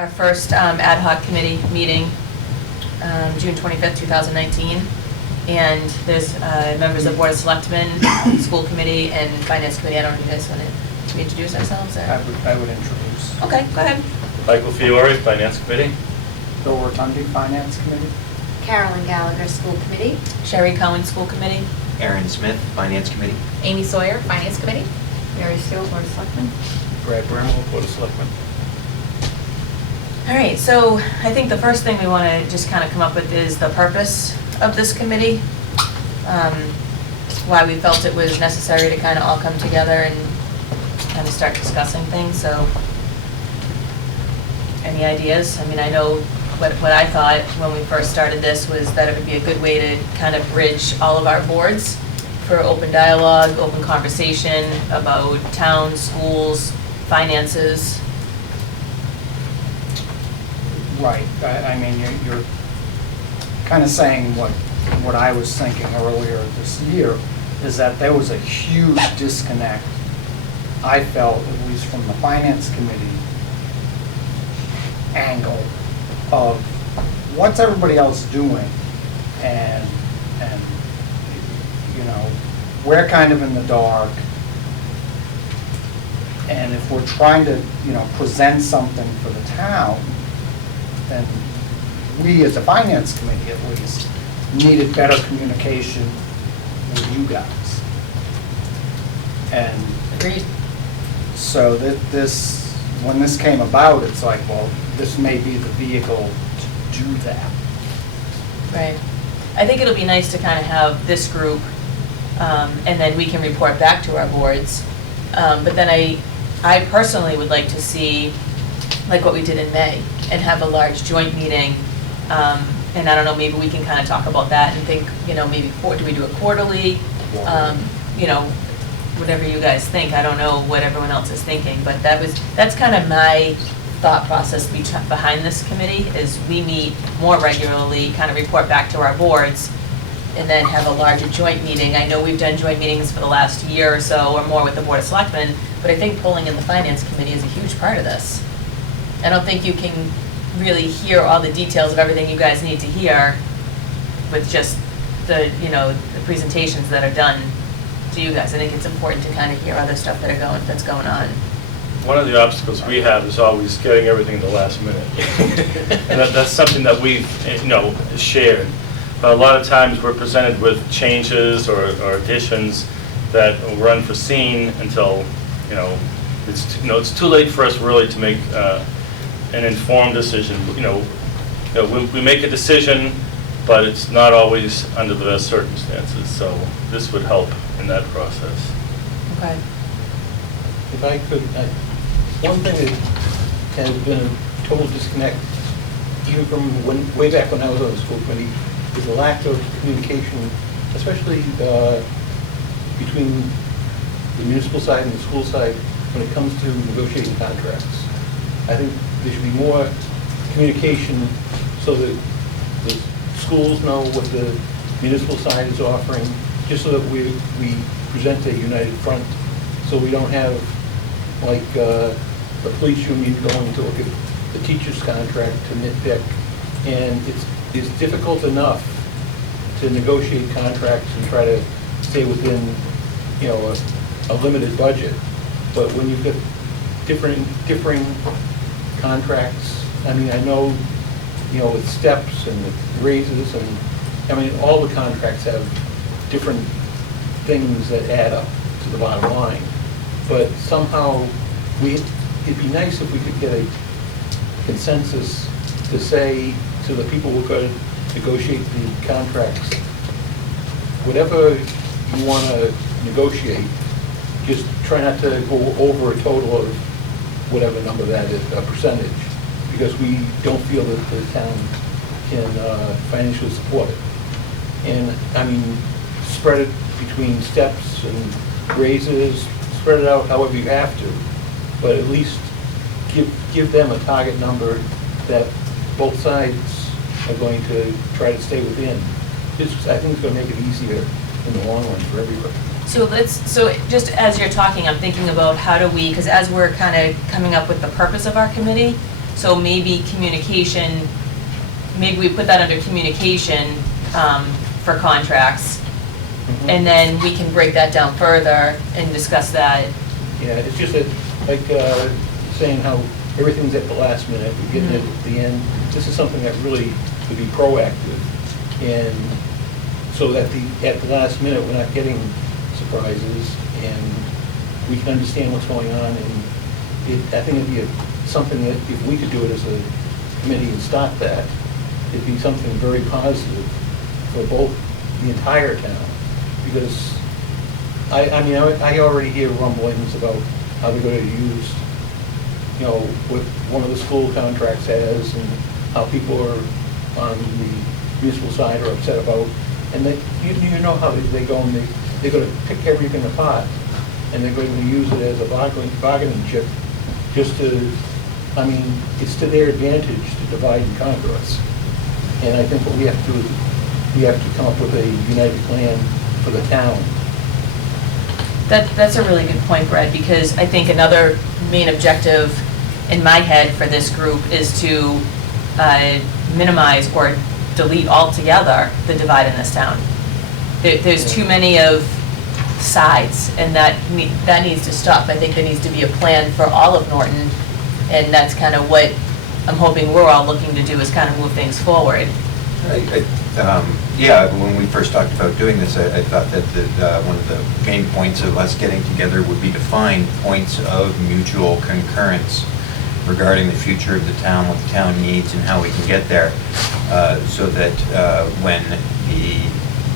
our first ad hoc committee meeting, June 25th, 2019. And there's members of Board of Selectmen, School Committee, and Finance Committee. I don't know if you guys want to introduce ourselves? Or? I would introduce. Okay, go ahead. Michael Fiore, Finance Committee. Bill Rotundi, Finance Committee. Carolyn Gallagher, School Committee. Sherry Cohen, School Committee. Aaron Smith, Finance Committee. Amy Sawyer, Finance Committee. Mary Steele, Board of Selectmen. Brad Bramwell, Board of Selectmen. All right, so I think the first thing we want to just kind of come up with is the purpose of this committee, why we felt it was necessary to kind of all come together and kind of start discussing things. So, any ideas? I mean, I know what I thought when we first started this was that it would be a good way to kind of bridge all of our boards for open dialogue, open conversation about towns, schools, finances. Right. I mean, you're kind of saying what I was thinking earlier this year, is that there was a huge disconnect, I felt, at least from the Finance Committee angle, of what's everybody else doing, and you know, we're kind of in the dark, and if we're trying to, you know, present something for the town, then we as a Finance Committee at least needed better communication with you guys. And Agreed. so when this came about, it's like, well, this may be the vehicle to do that. Right. I think it'll be nice to kind of have this group, and then we can report back to our boards. But then I personally would like to see, like what we did in May, and have a large joint meeting. And I don't know, maybe we can kind of talk about that and think, you know, maybe do we do it quarterly? You know, whatever you guys think. I don't know what everyone else is thinking, but that's kind of my thought process behind this committee, is we meet more regularly, kind of report back to our boards, and then have a larger joint meeting. I know we've done joint meetings for the last year or so, or more with the Board of Selectmen, but I think pulling in the Finance Committee is a huge part of this. I don't think you can really hear all the details of everything you guys need to hear with just the, you know, the presentations that are done to you guys. I think it's important to kind of hear other stuff that's going on. One of the obstacles we have is always getting everything in the last minute. And that's something that we've, you know, shared. But a lot of times we're presented with changes or additions that were unforeseen until, you know, it's too late for us really to make an informed decision. You know, we make a decision, but it's not always under the best circumstances. So this would help in that process. Okay. If I could, one thing that has been a total disconnect, even from way back when I was on the school committee, is the lack of communication, especially between the municipal side and the school side when it comes to negotiating contracts. I think there should be more communication so that the schools know what the municipal side is offering, just so that we present a united front, so we don't have, like, the police union going to look at the teacher's contract to nitpick. And it's difficult enough to negotiate contracts and try to stay within, you know, a limited budget. But when you've got differing contracts, I mean, I know, you know, with steps and with raises, and I mean, all the contracts have different things that add up to the bottom line. But somehow, it'd be nice if we could get a consensus to say to the people who are going to negotiate the contracts, whatever you want to negotiate, just try not to go over a total of whatever number that is, a percentage, because we don't feel that the town can financially support it. And, I mean, spread it between steps and raises, spread it out however you have to, but at least give them a target number that both sides are going to try to stay within. I think it's going to make it easier in the long run for everybody. So just as you're talking, I'm thinking about how do we, because as we're kind of coming up with the purpose of our committee, So maybe communication, maybe we put that under communication for contracts, and then we can break that down further and discuss that. Yeah, it's just that, like, saying how everything's at the last minute, we're getting it at the end. This is something that really could be proactive, and so that at the last minute, we're not getting surprises, and we can understand what's going on, and I think it'd be something that, if we could do it as a committee and stop that, it'd be something very positive for both the entire town, because I mean, I already hear rumblings about how they're going to use, you know, what one of the school contracts has, and how people are on the municipal side are upset about, and they, you know how they go and they're going to pick everything apart, and they're going to use it as a bargaining chip, just to, I mean, it's to their advantage to divide and conquer us. And I think what we have to do is, we have to come up with a united plan for the town. That's a really good point, Brad, because I think another main objective in my head for this group is to minimize or delete altogether the divide in this town. There's too many of sides, and that needs to stop. I think there needs to be a plan for all of Norton, and that's kind of what I'm hoping we're all looking to do, is kind of move things forward. Yeah, when we first talked about doing this, I thought that one of the main points of us getting together would be to find points of mutual concurrence regarding the future of the town, what the town needs, and how we can get there, so that when the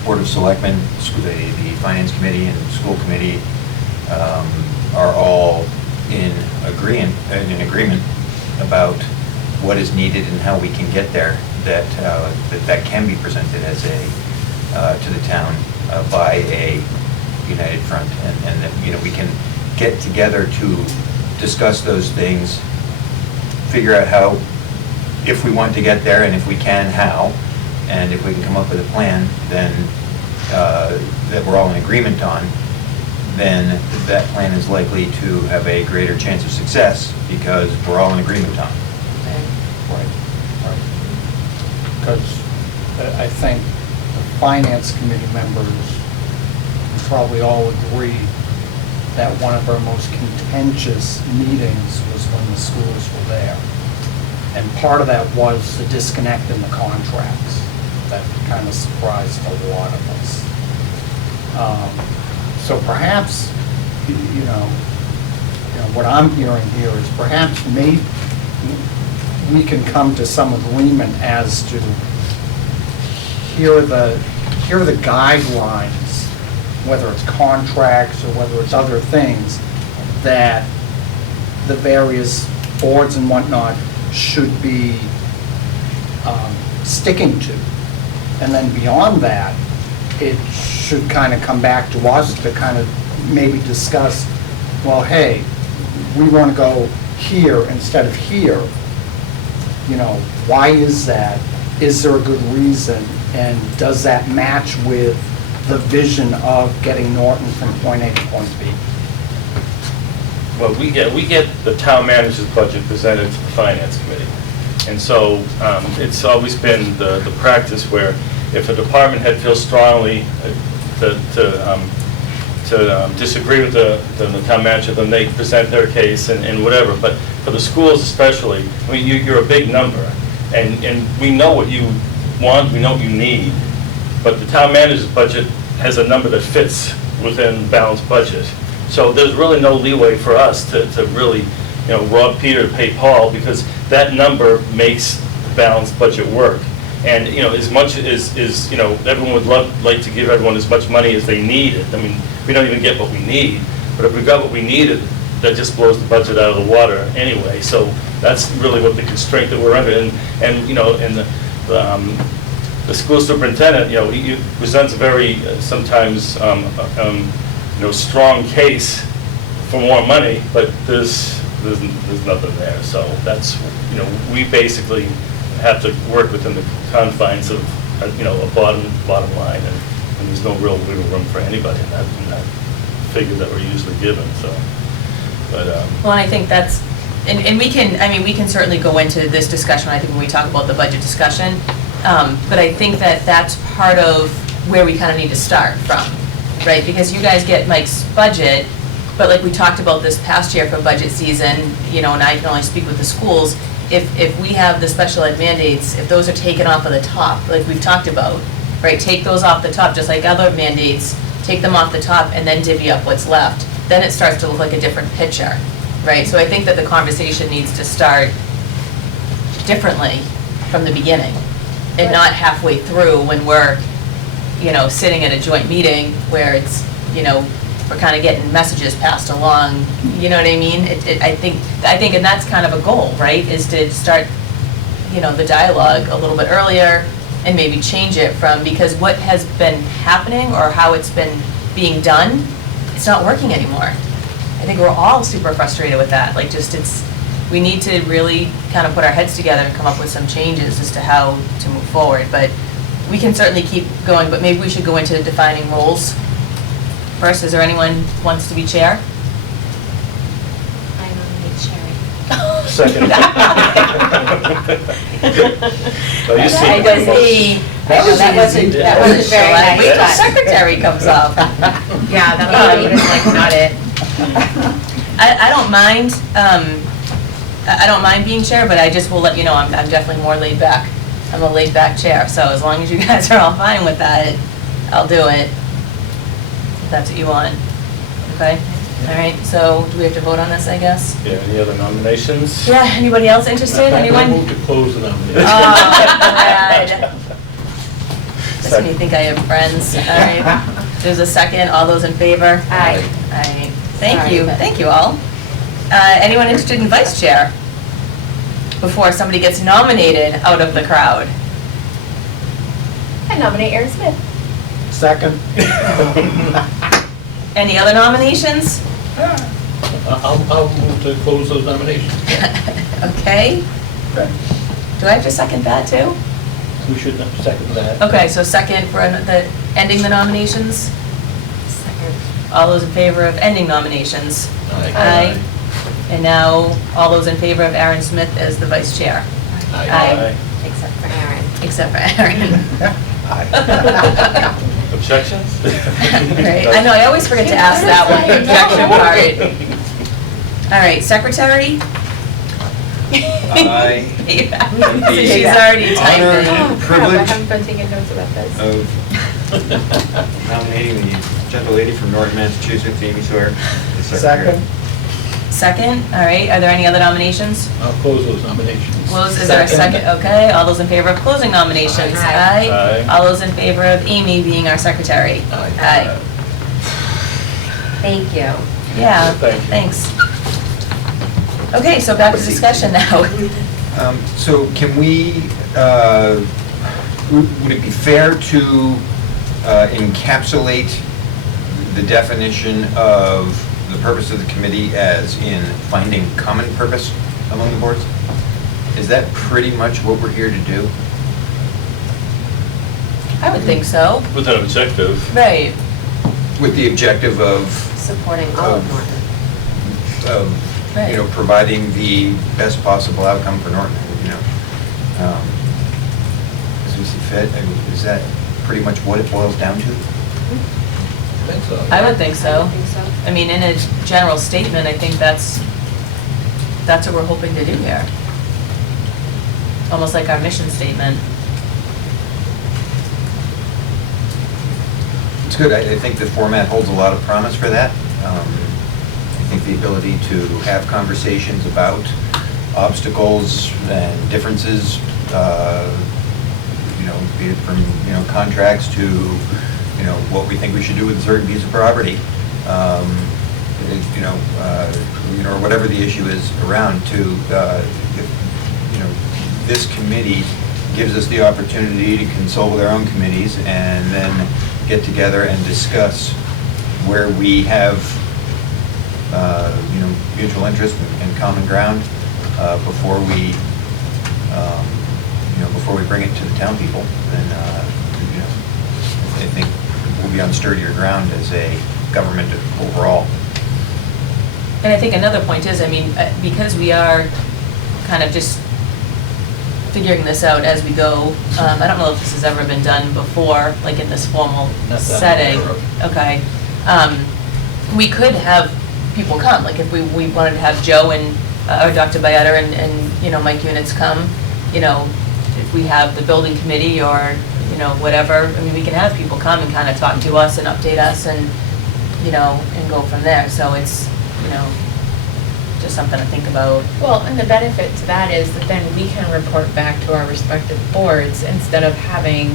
Board of Selectmen, the Finance Committee, and School Committee are all in agreement about what is needed and how we can get there, that can be presented as to the town by a united front, and that, you know, we can get together to discuss those things, figure out how, if we want to get there, and if we can, how, and if we can come up with a plan, then that we're all in agreement on, then that plan is likely to have a greater chance of success because we're all in agreement on it. Right. Because I think the Finance Committee members probably all agree that one of our most contentious meetings was when the schools were there. And part of that was the disconnect in the contracts. That kind of surprised a lot of us. So perhaps, you know, what I'm hearing here is perhaps maybe we can come to some agreement as to here are the guidelines, whether it's contracts or whether it's other things, that the various boards and whatnot should be sticking to. And then beyond that, it should kind of come back to us to kind of maybe discuss, well, hey, we want to go here instead of here. You know, why is that? Is there a good reason? And does that match with the vision of getting Norton from point A to point B? Well, we get the town manager's budget presented to the Finance Committee. And so it's always been the practice where if a department head feels strongly to disagree with the town manager, then they present their case and whatever. But for the schools especially, I mean, you're a big number, and we know what you want, we know what you need, but the town manager's budget has a number that fits within balanced budget. So there's really no leeway for us to really, you know, rob Peter to pay Paul, because that number makes the balanced budget work. And, you know, as much as you know, everyone would like to give everyone as much money as they needed. I mean, we don't even get what we need, but if we got what we needed, that just blows the budget out of the water anyway. So that's really what the constraint that we're under. And you know, in the school superintendent, you know, he presents a very sometimes you know, strong case for more money, but there's nothing there. So that's, you know, we basically have to work within the confines of, you know, a bottom line, and there's no real wiggle room for anybody in that figure that we're usually given. So, but Well, and I think that's and we can, I mean, we can certainly go into this discussion, I think, when we talk about the budget discussion. But I think that that's part of where we kind of need to start from, right? Because you guys get Mike's budget, but like we talked about this past year for budget season, you know, and I can only speak with the schools, if we have the special ed mandates, if those are taken off of the top, like we've talked about, right? Take those off the top, just like other mandates, take them off the top and then divvy up what's left. Then it starts to look like a different picture, right? So I think that the conversation needs to start differently from the beginning and not halfway through when we're, you know, sitting at a joint meeting where it's, you know, we're kind of getting messages passed along, you know what I mean? I think, and that's kind of a goal, right? Is to start, you know, the dialogue a little bit earlier and maybe change it from, because what has been happening or how it's been being done, it's not working anymore. I think we're all super frustrated with that. Like, just we need to really kind of put our heads together and come up with some changes as to how to move forward. But we can certainly keep going, but maybe we should go into defining roles first. Is there anyone who wants to be chair? I nominate Sherry. Second. Well, you see- I just see. That wasn't very Shall I nice. wait till but- secretary comes up? Yeah, that'll be just like not it. I don't mind, I don't mind being chair, but I just will let you know, I'm definitely more laid back. I'm a laid back chair, so as long as you guys are all fine with that, I'll do it. If that's what you want. Okay? All right, so do we have to vote on this, I guess? Yeah, any other nominations? Yeah, anybody else interested? I Anyone? move to close the nomination. Oh, Brad. Just when you think I have friends, all right. There's a second, all those in favor? Aye. Aye. Thank Sorry, you, but- thank you all. Anyone interested in vice chair? Before somebody gets nominated out of the crowd? I nominate Erin Smith. Second? Any other nominations? I'll move to close those nominations. Okay, do I have to second that too? We should second that. Okay, so second for the, ending the nominations? Second. All those in favor of ending nominations? Aye. Aye. And now, all those in favor of Aaron Smith as the vice chair? Aye. Except for Aaron. Except for Aaron. Objections? Great, I know, I always forget to ask that one, the objection part. All right, secretary? Aye. Yeah. So she's already Honor. typing. Privilege. I haven't been taking notes about this. Of nominating the gentle lady from Norton, Massachusetts, Amy Sawyer, as secretary. Second? Second, all right, are there any other nominations? I'll close those nominations. Close, is there a second? Okay, all those in favor of closing nominations? Aye. Aye. All those in favor of Amy being our secretary? Aye. Aye. Thank you. Yeah, Thank you. thanks. Okay, so back to discussion now. So can we, would it be fair to encapsulate the definition of the purpose of the committee as in finding common purpose among the boards? Is that pretty much what we're here to do? I would think so. With an objective. Right. With the objective of, Supporting all of Norton. you know, providing the best possible outcome for Norton, you know? As we see fit, I mean, is that pretty much what it boils down to? I think so. I would think so. I think so. I mean, in a general statement, I think that's what we're hoping to do here. Almost like our mission statement. It's good. I think the format holds a lot of promise for that. I think the ability to have conversations about obstacles and differences, you know, be it from, you know, contracts to, you know, what we think we should do with a certain piece of property, you know, or whatever the issue is around to, you know, this committee gives us the opportunity to consult with our own committees and then get together and discuss where we have, you know, mutual interest and common ground before we, you know, before we bring it to the town people. And, you know, I think. We'll be on sturdier ground as a government overall. And I think another point is, I mean, because we are kind of just figuring this out as we go, I don't know if this has ever been done before, like in this formal Not that I'm setting. aware of. Okay. We could have people come, like if we wanted to have Joe and, or Dr. Byetta and, you know, Mike Units come, you know, if we have the building committee or, you know, whatever, I mean, we can have people come and kind of talk to us and update us and, you know, and go from there. So it's, you know, just something to think about. Well, and the benefit to that is that then we can report back to our respective boards instead of having,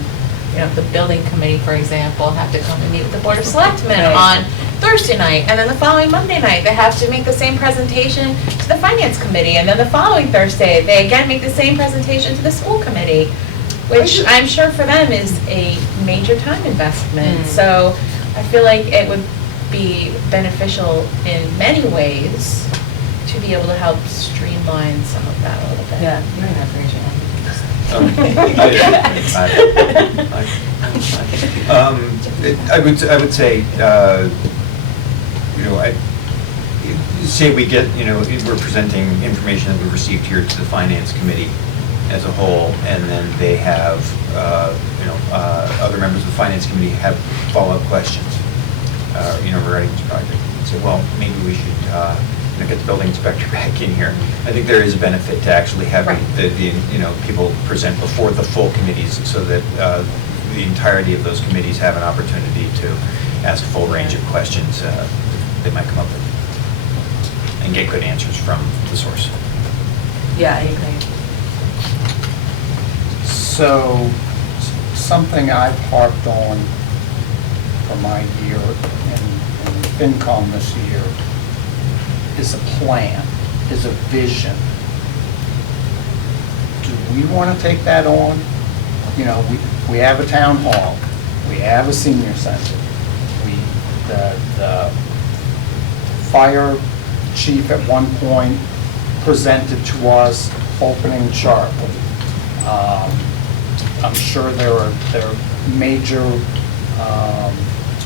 you know, the building committee, for example, have to come and meet with the Board of Selectmen Right. on Thursday night, and then the following Monday night, they have to make the same presentation to the finance committee, and then the following Thursday, they again make the same presentation to the school committee, which I'm sure for them is a major time investment. Mm. So I feel like it would be beneficial in many ways to be able to help streamline some of that a little bit. Yeah, you don't have to raise your hand. I would say, you know, say we get, you know, we're presenting information that we've received here to the finance committee as a whole, and then they have, you know, other members of the finance committee have follow-up questions, you know, regarding this project. And say, well, maybe we should, you know, get the building inspector back in here. I think there is a benefit to actually having Right. the, you know, people present before the full committees so that the entirety of those committees have an opportunity to ask a full range of questions they might come up with and get good answers from the source. Yeah, I agree. So, something I've harped on for my year in FinCom this year is a plan, is a vision. Do we want to take that on? You know, we have a town hall, we have a senior center, the fire chief at one point presented to us opening chart. I'm sure there are major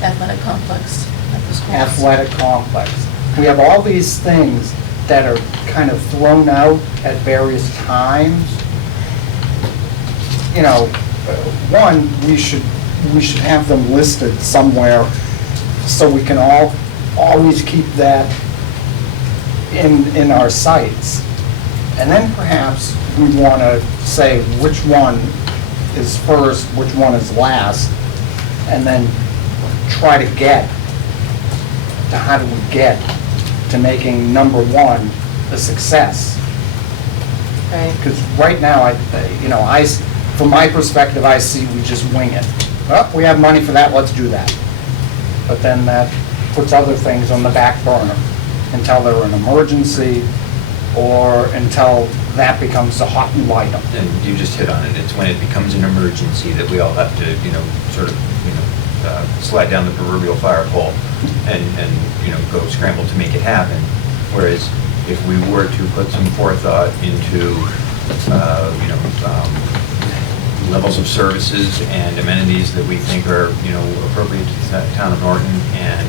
Athletic complex at the schools. athletic complex. We have all these things that are kind of thrown out at various times. You know, one, we should have them listed somewhere so we can always keep that in our sights. And then perhaps we want to say which one is first, which one is last, and then try to get to how do we get to making number one a success. Right. Because right now, from my perspective, I see we just wing it. Oh, we have money for that, let's do that. But then that puts other things on the back burner until they're an emergency or until that becomes a hot new item. And you just hit on it. It's when it becomes an emergency that we all have to, you know, sort of, you know, slide down the proverbial fire pole and, you know, go scramble to make it happen. Whereas if we were to put some forethought into, you know, levels of services and amenities that we think are, you know, appropriate to the town of Norton, and,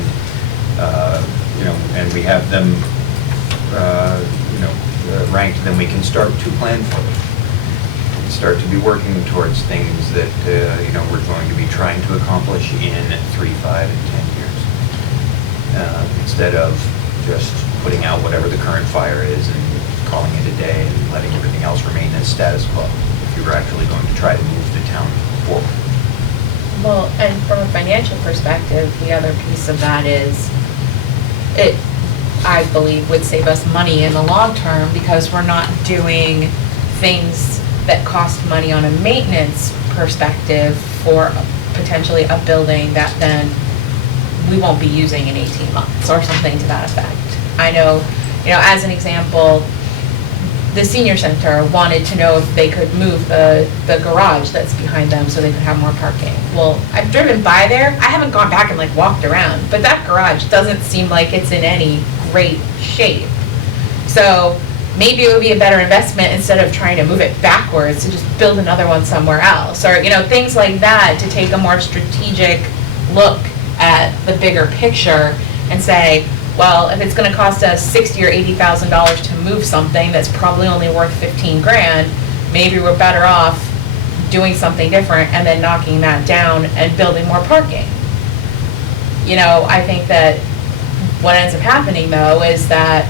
you know, and we have them, you know, ranked, then we can start to plan for it. And start to be working towards things that, you know, we're going to be trying to accomplish in 3, 5, and 10 years. Instead of just putting out whatever the current fire is and calling it a day and letting everything else remain as status quo. If you were actually going to try to move the town forward. Well, and from a financial perspective, the other piece of that is, it, I believe, would save us money in the long term because we're not doing things that cost money on a maintenance perspective for potentially a building that then we won't be using in 18 months or something to that effect. I know, you know, as an example, the senior center wanted to know if they could move the garage that's behind them so they could have more parking. Well, I've driven by there, I haven't gone back and like walked around, but that garage doesn't seem like it's in any great shape. So maybe it would be a better investment instead of trying to move it backwards to just build another one somewhere else. Or, you know, things like that, to take a more strategic look at the bigger picture and say, well, if it's gonna cost us $60,000 or $80,000 to move something that's probably only worth 15 grand, maybe we're better off doing something different and then knocking that down and building more parking. You know, I think that what ends up happening though is that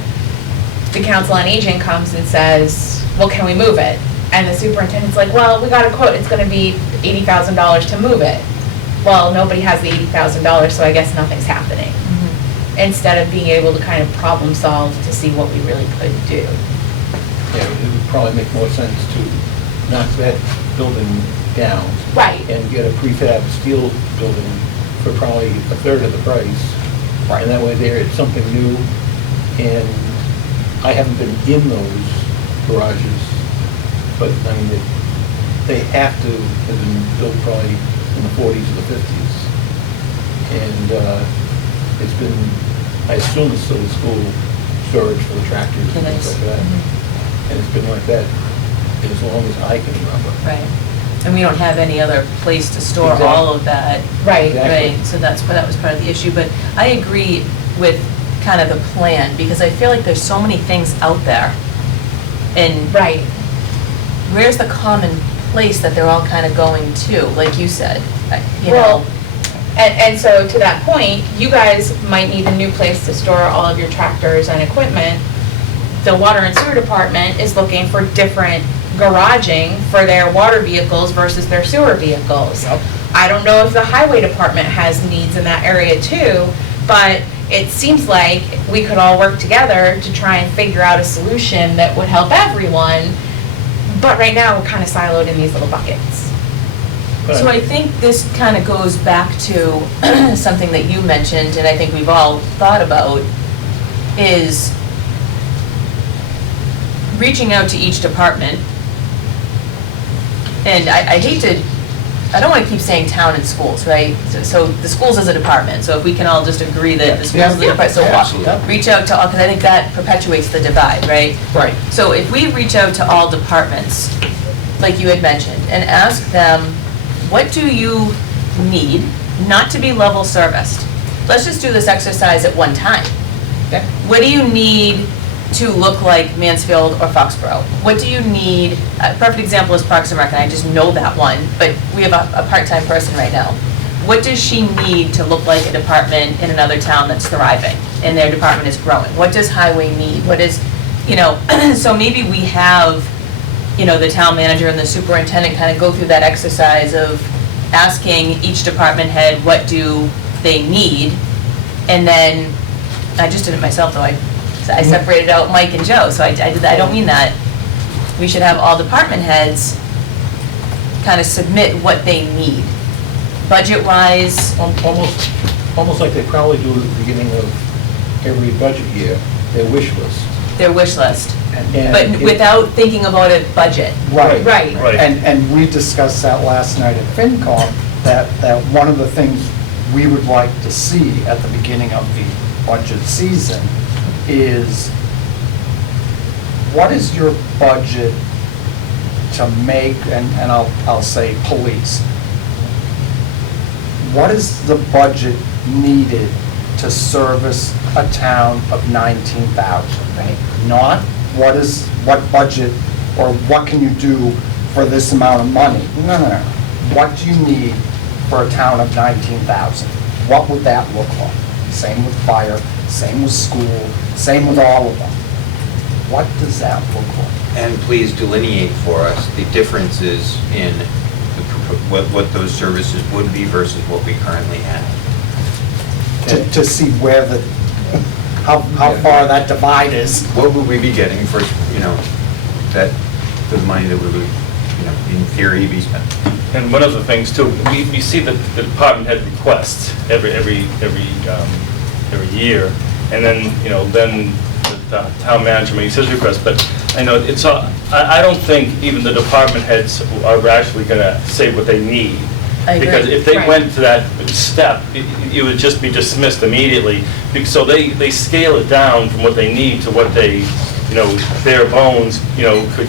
the Council on Aging comes and says, well, can we move it? And the superintendent's like, well, we got a quote, it's gonna be $80,000 to move it. Well, nobody has the $80,000, so I guess nothing's happening. Instead of being able to kind of problem solve to see what we really could do. Yeah, it would probably make more sense to knock that building down. Right. And get a prefab steel building for probably a third of the price. Right. And that way there, it's something new, and I haven't been in those garages, but I mean, they have to have been built probably in the 40s or the 50s. And it's been, I assume it's still the school storage for the tractors and things Nice. like that. And it's been like that as long as I can remember. Right. And we don't have any other place to store all of that. Right. Exactly. Right, so that was part of the issue, but I agree with kind of the plan, because I feel like there's so many things out there. And Right. where's the common place that they're all kind of going to, like you said, you Well, know? and so to that point, you guys might need a new place to store all of your tractors and equipment. The water and sewer department is looking for different garaging for their water vehicles versus their sewer vehicles. Yep. I don't know if the highway department has needs in that area too, but it seems like we could all work together to try and figure out a solution that would help everyone. But right now, we're kind of siloed in these little buckets. So I think this kind of goes back to something that you mentioned, and I think we've all thought about, is reaching out to each department. And I hate to, I don't want to keep saying town and schools, right? So the schools is a department, so if we can all just agree that the schools is a department, so Absolutely. reach out to all, because I think that perpetuates the divide, right? Right. So if we reach out to all departments, like you had mentioned, and ask them, what do you need not to be level serviced? Let's just do this exercise at one time. Okay. What do you need to look like Mansfield or Foxborough? What do you need, a perfect example is Parks and Rec, and I just know that one, but we have a part-time person right now. What does she need to look like a department in another town that's thriving and their department is growing? What does highway need? What is, you know, so maybe we have, you know, the town manager and the superintendent kind of go through that exercise of asking each department head, what do they need? And then, I just did it myself though, I separated out Mike and Joe, so I did that, I don't mean that. We should have all department heads kind of submit what they need, budget-wise. Almost like they probably do at the beginning of every budget year, their wish list. Their wish list, And but it- without thinking about a budget. Right. Right. Right. And we discussed that last night at FinCom, that one of the things we would like to see at the beginning of the budget season is, what is your budget to make, and I'll say police. What is the budget needed to service a town of 19,000? Right. Not what budget, or what can you do for this amount of money? No. What do you need for a town of 19,000? What would that look like? Same with fire, same with school, same with all of them. What does that look like? And please delineate for us the differences in what those services would be versus what we currently have. To see where the, how far that divide is. What would we be getting for, you know, that, for the money that we would, you know, in theory, be spent? And one of the things too, we see the department head requests every year, and then, you know, then the town manager makes his request, but I know it's, I don't think even the department heads are actually gonna say what they need. I agree. Because if they Right. went to that step, it would just be dismissed immediately. So they scale it down from what they need to what they, you know, bare bones, you know, could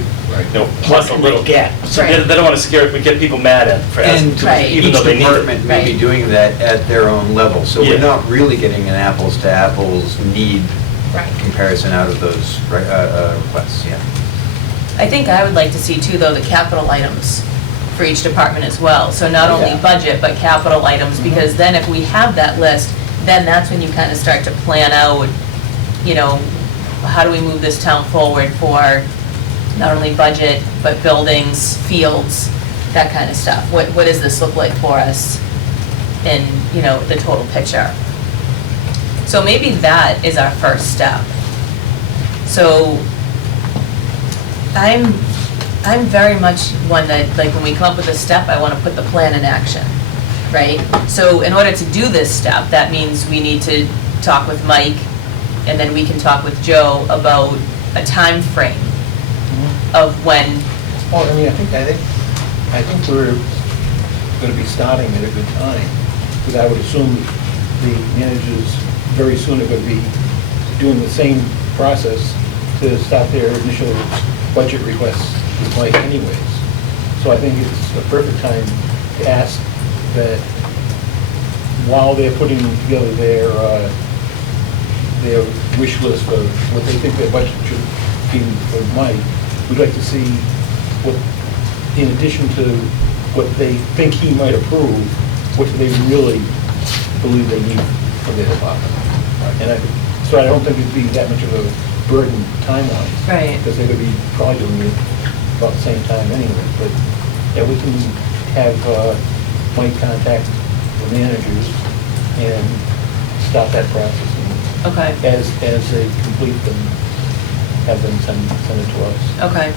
plus a little. Gap. So they don't want to get people mad at for asking And too much, Right. even though they each need it. department may be Right. doing that at their own level. So we're Yeah. not really getting an apples to apples need Right. comparison out of those requests, yeah. I think I would like to see too, though, the capital items for each department as well. So not only Yeah. budget, but capital items, because then if we have that list, then that's when you kind of start to plan out, you know, how do we move this town forward for not only budget, but buildings, fields, that kind of stuff. What does this look like for us in, you know, the total picture? So maybe that is our first step. So I'm very much one that, like, when we come up with a step, I want to put the plan in action, right? So in order to do this step, that means we need to talk with Mike, and then we can talk with Joe about a time frame of when, Well, I mean, I think we're going to be starting at a good time, because I would assume the managers very soon are going to be doing the same process to start their initial budget requests with Mike anyways. So I think it's a perfect time to ask that while they're putting together their wish list for what they think their budget should be for Mike, we'd like to see what, in addition to what they think he might approve, what do they really believe they need for their department. So I don't think it'd be that much of a burden time-wise. Right. Because they're going to be probably doing it about the same time anyway. But, yeah, we can have Mike contact the managers and start that process. And okay, as they complete them, have them send it to us. okay.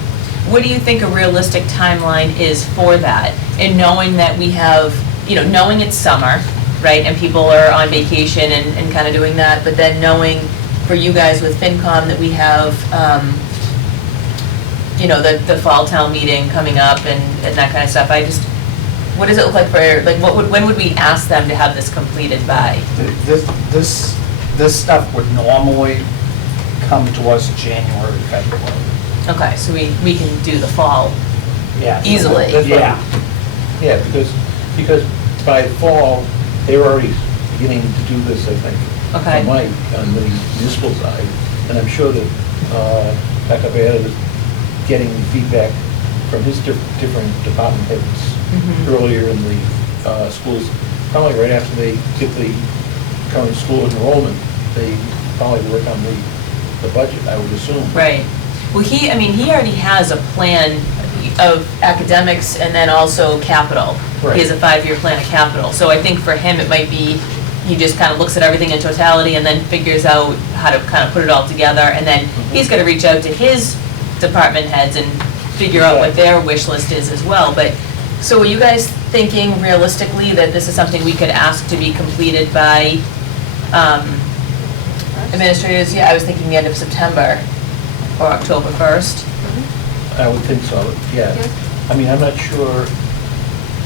What do you think a realistic timeline is for that? And knowing that we have, you know, knowing it's summer, right, and people are on vacation and kind of doing that, but then knowing for you guys with FinCom that we have, you know, the fall town meeting coming up and that kind of stuff. What does it look like for, like, when would we ask them to have this completed by? This stuff would normally come to us January, February. Okay, so we can do the fall. Yeah. Easily. That's right. Yeah. Yeah, because by fall, they're already beginning to do this, I think. Okay. For Mike, on the municipal side, and I'm sure that Dr. Bayetta is getting feedback from his different department heads Mhm. earlier in the schools, probably right after they get the current school enrollment, they probably work on the budget, I would assume. Right. Well, he already has a plan of academics and then also capital. Right. He has a 5-year plan of capital. So I think for him, it might be, he just kind of looks at everything in totality and then figures out how to kind of put it all together. And then he's going to reach out to his department heads and figure out what their wish list is as well. But, so are you guys thinking realistically that this is something we could ask to be completed by administrators? Yeah, I was thinking the end of September or October 1st. I would think so, yeah. Yeah. I mean, I'm not sure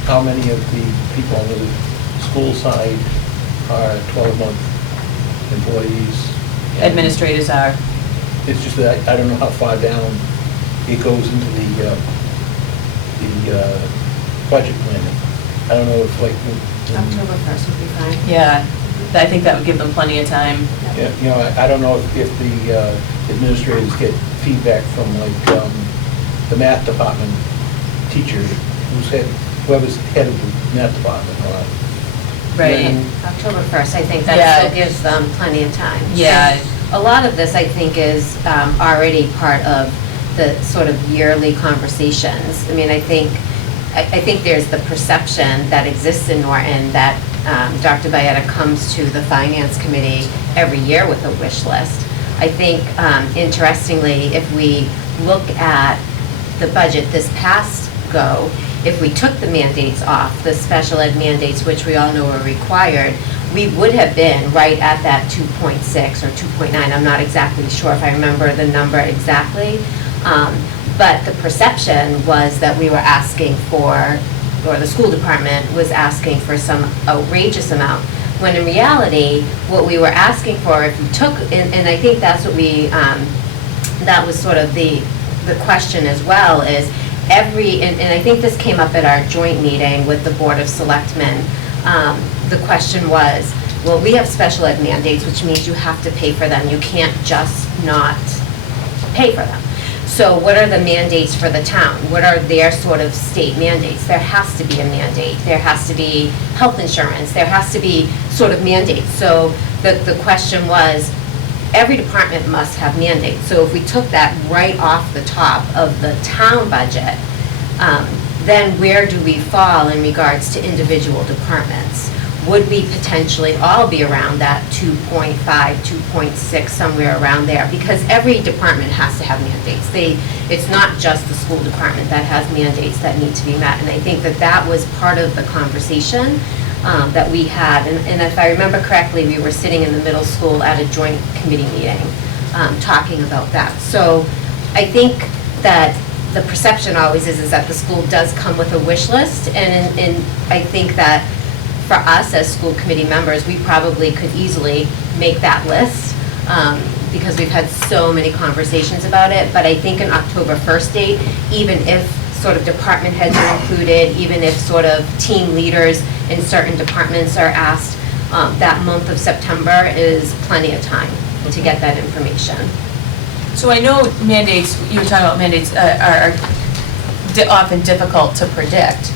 how many of the people on the school side are 12-month employees. and Administrators are. It's just that I don't know how far down it goes into the budget planning. I don't know if like. October 1st would be fine. Yeah, I think that would give them plenty of time. Yeah, you know, I don't know if the administrators get feedback from like the math department teacher whoever's head of the math department. Right. October 1st, I think Yeah. that still gives them plenty of time. Yeah. And a lot of this, I think, is already part of the sort of yearly conversations. I mean, I think there's the perception that exists in Norton that Dr. Bayetta comes to the Finance Committee every year with a wish list. I think, interestingly, if we look at the budget this past go, if we took the mandates off, the special ed mandates, which we all know are required, we would have been right at that 2.6 or 2.9. I'm not exactly sure if I remember the number exactly. But the perception was that we were asking for, or the school department was asking for some outrageous amount. When in reality, what we were asking for, if you took, and I think that's what that was sort of the the question as well is and I think this came up at our joint meeting with the Board of Selectmen. The question was, well, we have special ed mandates, which means you have to pay for them. You can't just not pay for them. So what are the mandates for the town? What are their sort of state mandates? There has to be a mandate. There has to be health insurance. There has to be sort of mandates. So the question was, every department must have mandates. So if we took that right off the top of the town budget, then where do we fall in regards to individual departments? Would we potentially all be around that 2.5, 2.6, somewhere around there? Because every department has to have mandates. It's not just the school department that has mandates that need to be met. And I think that was part of the conversation that we had. And if I remember correctly, we were sitting in the middle school at a joint committee meeting talking about that. So I think that the perception always is that the school does come with a wish list. And I think that for us as school committee members, we probably could easily make that list because we've had so many conversations about it. But I think an October 1st date, even if sort of department heads are included, even if sort of team leaders in certain departments are asked, that month of September is plenty of time to get that information. So I know mandates, you were talking about mandates are often difficult to predict,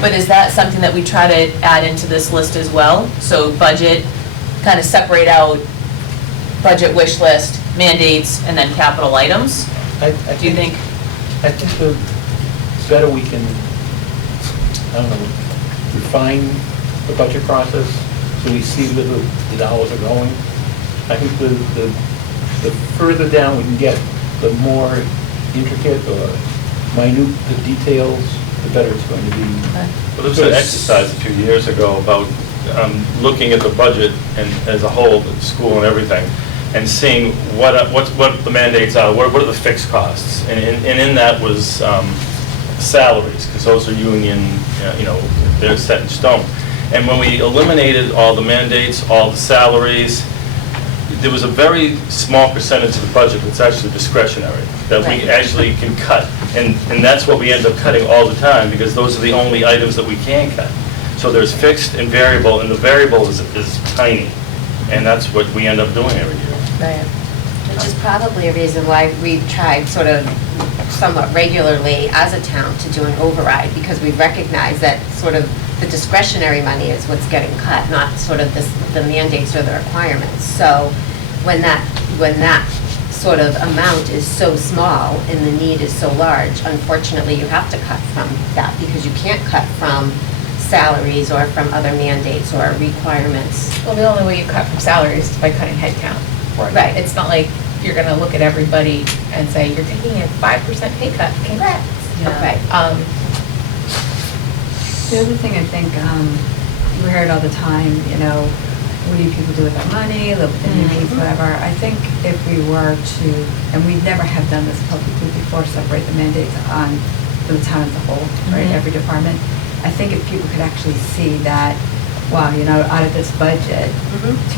but is that something that we try to add into this list as well? So budget, kind of separate out budget wish list, mandates, and then capital items? Do you think? I think the better we can, I don't know, refine the budget process so we see where the dollars are going. I think the further down we can get, the more intricate or minute the details, the better it's going to be. Well, there was an exercise a few years ago about looking at the budget and as a whole, the school and everything, and seeing what the mandates are, what are the fixed costs, and in that was salaries, because those are union, they're set in stone. And when we eliminated all the mandates, all the salaries, there was a very small percentage of the budget that's actually discretionary, that we actually can cut. And that's what we end up cutting all the time, because those are the only items that we can cut. So there's fixed and variable, and the variable is tiny. And that's what we end up doing every year. Right. Which is probably a reason why we've tried sort of somewhat regularly as a town to do an override, because we recognize that sort of the discretionary money is what's getting cut, not sort of the mandates or the requirements. So when that sort of amount is so small and the need is so large, unfortunately you have to cut from that, because you can't cut from salaries or from other mandates or requirements. Well, the only way you cut from salaries is by cutting headcount. Right. It's not like you're gonna look at everybody and say, you're taking a 5% pay cut, congrats. Yeah. Right. The other thing I think, we hear it all the time, what do people do with their money, live with their needs, whatever. I think if we were to, and we never have done this publicly before, separate the mandates on the town as a whole, right, every department. I think if people could actually see that, wow, out of this budget,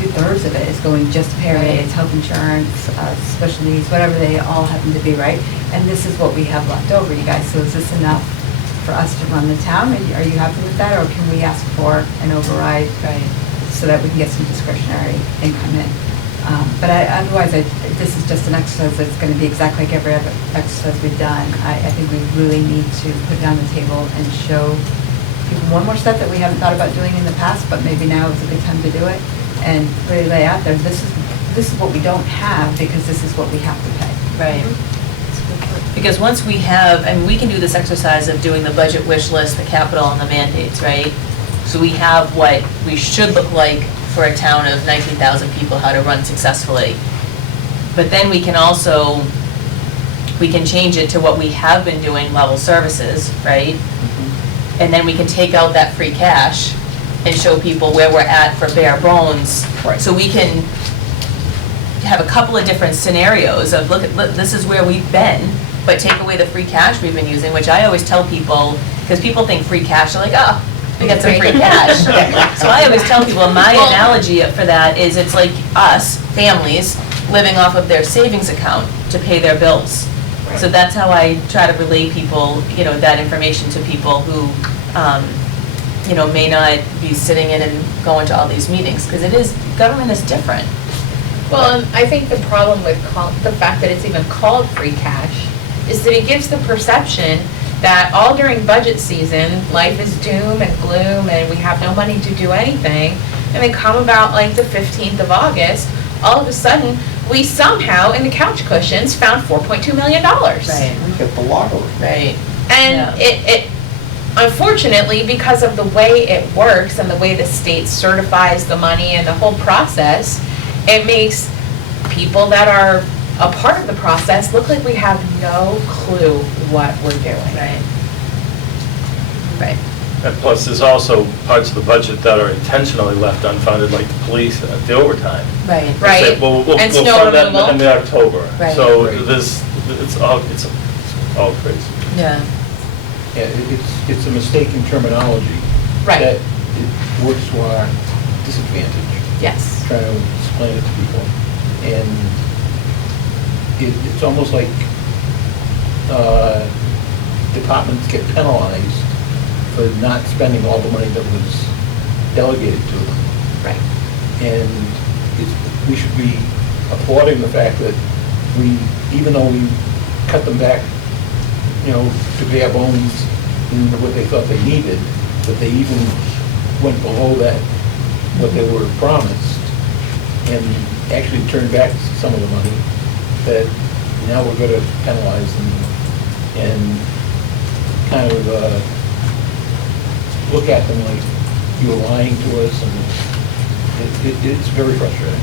2/3 of it is going just to parents, health insurance, special needs, whatever they all happen to be, right? And this is what we have left over, you guys. So is this enough for us to run the town? Are you happy with that, or can we ask for an override so that we can get some discretionary income in? But otherwise, this is just an exercise that's going to be exactly like every other exercise we've done. I think we really need to put it on the table and show people one more step that we haven't thought about doing in the past, but maybe now is a good time to do it, and really lay out there, this is what we don't have, because this is what we have to pay. Right. Because once we have, and we can do this exercise of doing the budget wish list, the capital, and the mandates, right? So we have what we should look like for a town of 19,000 people, how to run successfully. But then we can also, we can change it to what we have been doing, level services, right? And then we can take out that free cash and show people where we're at for bare bones. Right. So we can have a couple of different scenarios of, look, this is where we've been, but take away the free cash we've been using, which I always tell people, because people think free cash, they're like, oh, we got some free cash. So I always tell people, my analogy for that is it's like us, families, living off of their savings account to pay their bills. So that's how I try to relay people, that information to people who, may not be sitting in and going to all these meetings, because government is different. Well, and I think the problem with the fact that it's even called free cash is that it gives the perception that all during budget season, life is doom and gloom and we have no money to do anything. And then come about like the 15th of August, all of a sudden, we somehow in the couch cushions found $4.2 million. Right. We hit the lottery. Right. And it unfortunately, because of the way it works and the way the state certifies the money and the whole process, it makes people that are a part of the process look like we have no clue what we're doing. Right. Right. And plus, there's also parts of the budget that are intentionally left unfunded, like the police, the overtime. Right. They say, Right. well, we'll And fund snow that removal. in mid-October. Right. So Right. it's all crazy. Yeah. Yeah, it's a mistaken terminology. Right. That it works to our disadvantage, Yes. trying to explain it to people. And it's almost like departments get penalized for not spending all the money that was delegated to them. Right. And we should be applauding the fact that even though we cut them back, to bare bones in what they thought they needed, that they even went below that, what they were promised, and actually turned back some of the money, that now we're going to penalize them and kind of look at them like you were lying to us, and it's very frustrating.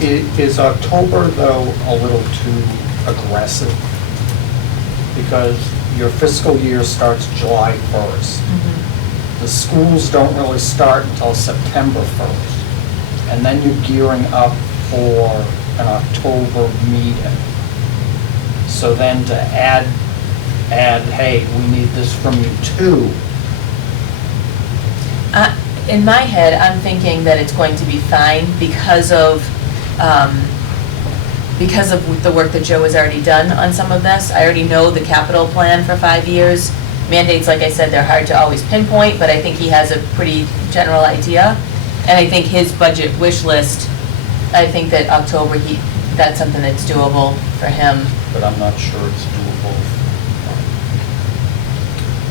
Yeah. Is October, though, a little too aggressive? Because your fiscal year starts July 1st. The schools don't really start until September 1st. And then you're gearing up for an October meeting. So then to add, hey, we need this from you too. In my head, I'm thinking that it's going to be fine because of the work that Joe has already done on some of this. I already know the capital plan for 5 years. Mandates, like I said, they're hard to always pinpoint, but I think he has a pretty general idea. And I think his budget wish list, I think that October, that's something that's doable for him. But I'm not sure it's doable.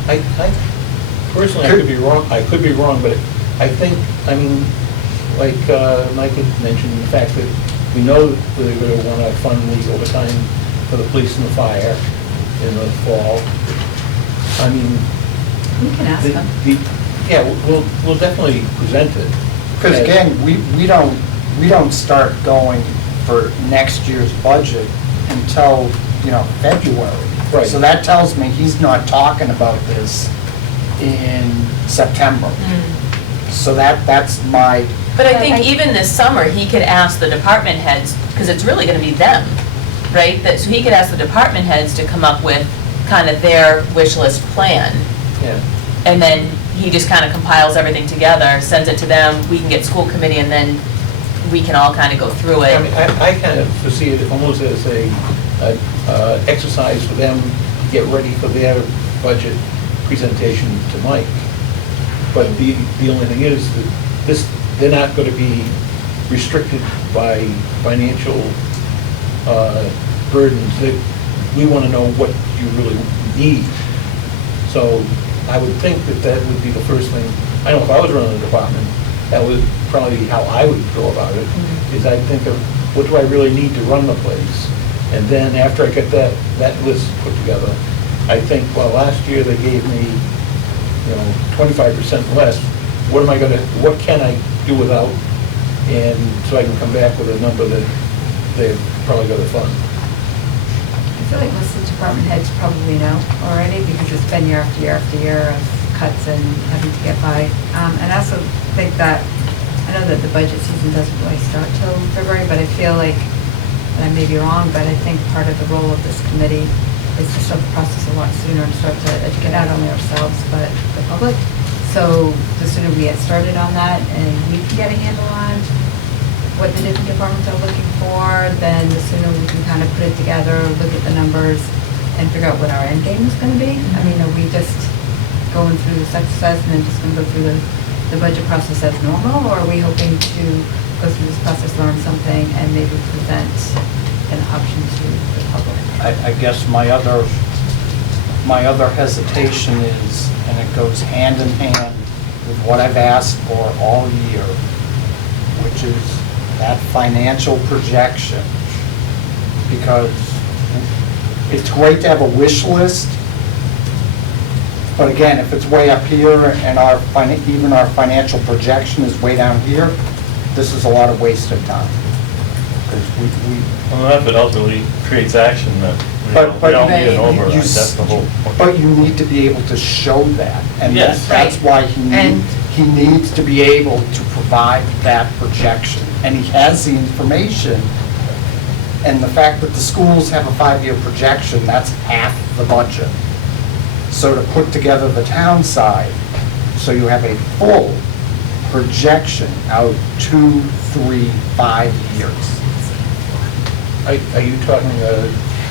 I personally, I could be wrong, but I think, like Mike had mentioned, the fact that we know that they're going to want to fund the overtime for the police and the fire in the fall. We can ask them. Yeah, we'll definitely present it. Because again, we don't start going for next year's budget until, February. Right. So that tells me he's not talking about this in September. So that's my, But I think even this summer, he could ask the department heads, because it's really gonna be them, right? So he could ask the department heads to come up with kind of their wish list plan. Yeah. And then he just kind of compiles everything together, sends it to them, we can get school committee, and then we can all kind of go through it. I kind of foresee it almost as a exercise for them to get ready for their budget presentation to Mike. But the only thing is that they're not going to be restricted by financial burdens. We want to know what you really need. So I would think that would be the first thing. I know if I was running the department, that would probably be how I would go about it, is I'd think of what do I really need to run the place? And then after I get that list put together, I think, well, last year they gave me 25% less. What can I do without? And so I can come back with a number that they're probably going to fund. I feel like most of the department heads probably know already, because it's been year after year after year of cuts and having to get by. And I also think that, I know that the budget season doesn't really start till February, but I feel like, and I may be wrong, but I think part of the role of this committee is to start the process a lot sooner and start to educate not only ourselves, but the public. So the sooner we get started on that and we can get a handle on what the different departments are looking for, then the sooner we can kind of put it together, look at the numbers, and figure out what our end game is gonna be. I mean, are we just going through this exercise and then just gonna go through the budget process as normal, or are we hoping to go through this process, learn something, and maybe present an option to the public? I guess my other hesitation is, and it goes hand in hand with what I've asked for all year, which is that financial projection. Because it's great to have a wish list, but again, if it's way up here and even our financial projection is way down here, this is a lot of wasted time. Because Well, that but ultimately creates action that we But don't need an you override, s- that's the whole point. But you need to be able to show that, and Yes. that's why And- he needs to be able to provide that projection. And he has the information, and the fact that the schools have a 5-year projection, that's half the budget. So to put together the town side, so you have a full projection out 2, 3, 5 years. Are you talking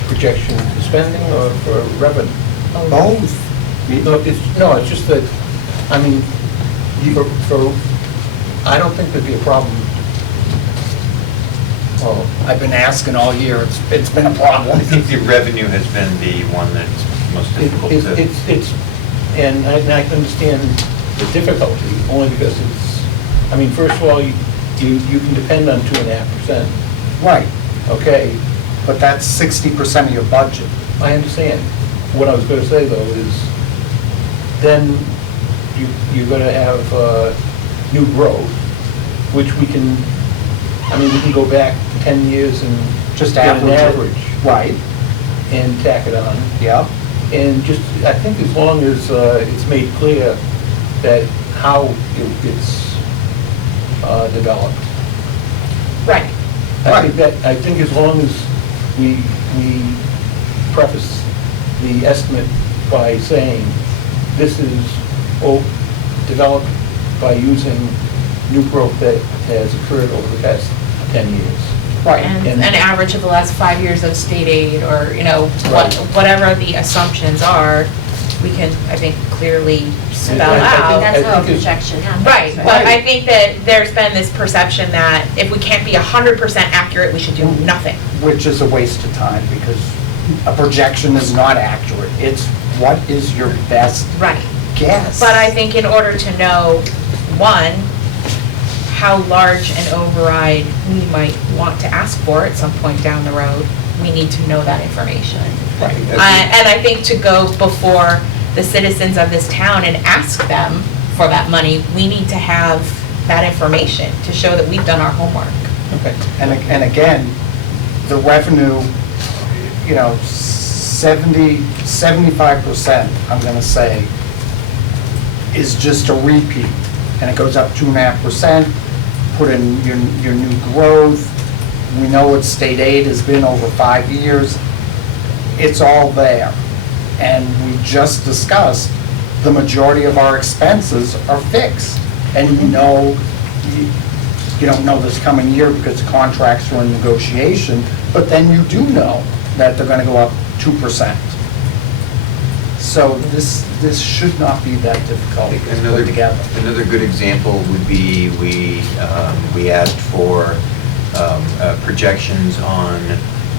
projection for spending or for revenue? Both. No, it's just that, I mean, I don't think there'd be a problem. Well, I've been asking all year, it's been a problem. I think the revenue has been the one that's most difficult to. and I can understand the difficulty, only because I mean, first of all, you can depend on 2.5%, Right, okay? but that's 60% of your budget. I understand. What I was gonna say, though, is then you're gonna have new growth, which we can go back 10 years and Just get an average. average Right, and tack it on. yep. And just, I think as long as it's made clear that how it's developed. Right. I think as long as we preface the estimate by saying this is developed by using new growth that has occurred over the past 10 years. Right. And And- an average of the last 5 years of state aid, or, Right. whatever the assumptions are, we can, I think, clearly spell I think out. That's how a think it's- projection happens. Right, but I think that there's been this perception that if we can't be 100% accurate, we should do nothing. Which is a waste of time, because a projection is not accurate. It's what is your best Right. guess. But I think in order to know, one, how large an override we might want to ask for at some point down the road, we need to know that information. Right. And I think to go before the citizens of this town and ask them for that money, we need to have that information to show that we've done our homework. Okay. And again, the revenue, 75%, I'm gonna say, is just a repeat. And it goes up 2.5%, put in your new growth. We know what state aid has been over 5 years. It's all there. And we just discussed, the majority of our expenses are fixed. And you don't know this coming year because contracts are in negotiation, but then you do know that they're gonna go up 2%. So this should not be that difficult to put together. Another good example would be, we asked for projections on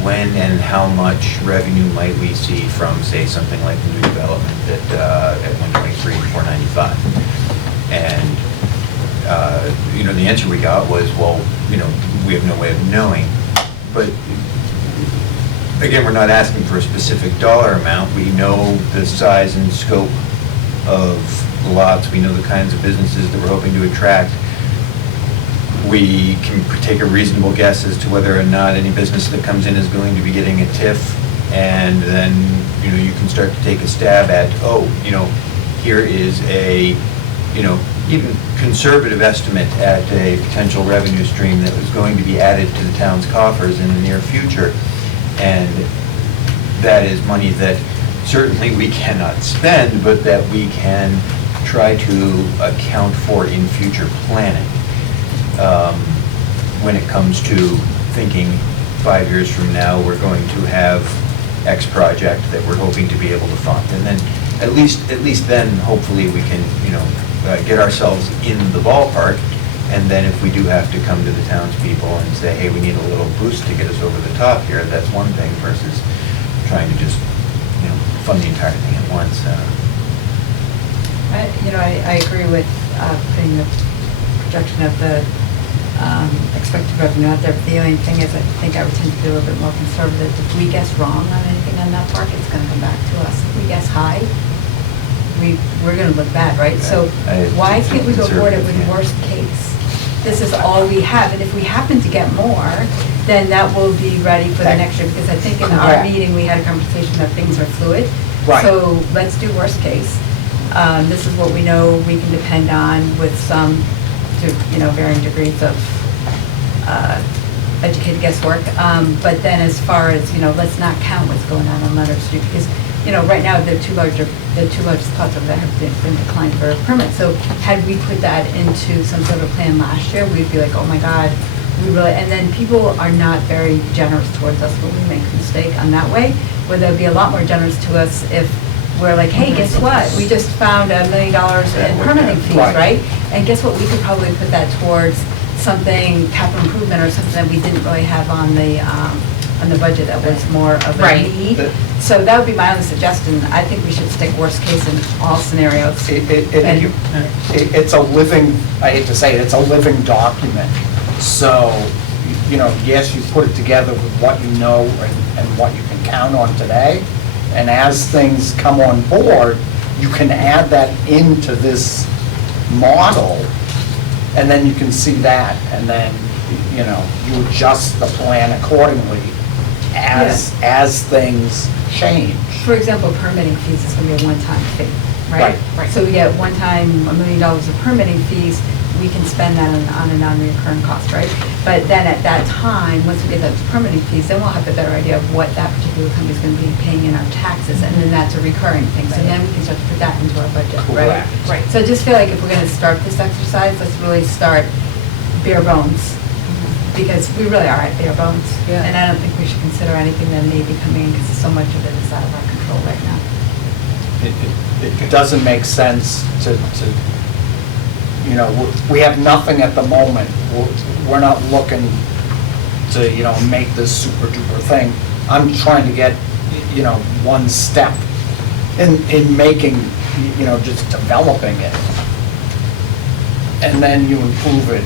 when and how much revenue might we see from, say, something like new development at 123 and 495. And, the answer we got was, well, we have no way of knowing. But again, we're not asking for a specific dollar amount. We know the size and scope of lots. We know the kinds of businesses that we're hoping to attract. We can take a reasonable guess as to whether or not any business that comes in is going to be getting a TIF. And then, you can start to take a stab at, here is a, even conservative estimate at a potential revenue stream that was going to be added to the town's coffers in the near future. And that is money that certainly we cannot spend, but that we can try to account for in future planning. when it comes to thinking 5 years from now, we're going to have X project that we're hoping to be able to fund. And then, at least then, hopefully, we can, get ourselves in the ballpark. And then if we do have to come to the townspeople and say, hey, we need a little boost to get us over the top here, that's one thing versus trying to just, fund the entire thing at once. I agree with putting the projection of the expected revenue out there. But the only thing is, I think I would tend to be a little bit more conservative. If we guess wrong on anything on that park, it's going to come back to us. If we guess high, we're going to look bad, right? So why can't we go forward with worst case? This is all we have, and if we happen to get more, then that will be ready for the next year, because I think in our Correct. meeting, we had a conversation that things are fluid. Right. So let's do worst case. This is what we know we can depend on with some, varying degrees of educated guesswork. But then as far as, let's not count what's going on Leonard Street, because, right now, the two largest plots over there have been declined for permit. So had we put that into some sort of plan last year, we'd be like, oh my God, we really, and then people are not very generous towards us when we make a mistake on that way, where they'll be a lot more generous to us if we're like, hey, guess what? We just found $1 million in permitting fees, right? And guess what? We could probably put that towards something, capital improvement or something that we didn't really have on the budget that was more of a Right. need. So that would be my only suggestion. I think we should stick worst case in all scenarios. It's a living, I hate to say it, it's a living document. So, yes, you put it together with what you know and what you can count on today. And as things come on board, you can add that into this model, and then you can see that, and then, you adjust the plan accordingly as things change. For example, permitting fees is going to be a one-time fee, right? Right. So we get one time $1 million of permitting fees, we can spend that on a non-recurring cost, right? But then at that time, once we get those permitting fees, then we'll have a better idea of what that particular company is going to be paying in our taxes, and then that's a recurring thing. So then we can start to put that into our budget, right? Correct. Right. So I just feel like if we're going to start this exercise, let's really start bare bones, because we really are at bare bones. Yeah. And I don't think we should consider anything that may be coming in, because so much of it is out of our control right now. It doesn't make sense to, we have nothing at the moment. We're not looking to, make this super duper thing. I'm trying to get, one step in making, just developing it. And then you improve it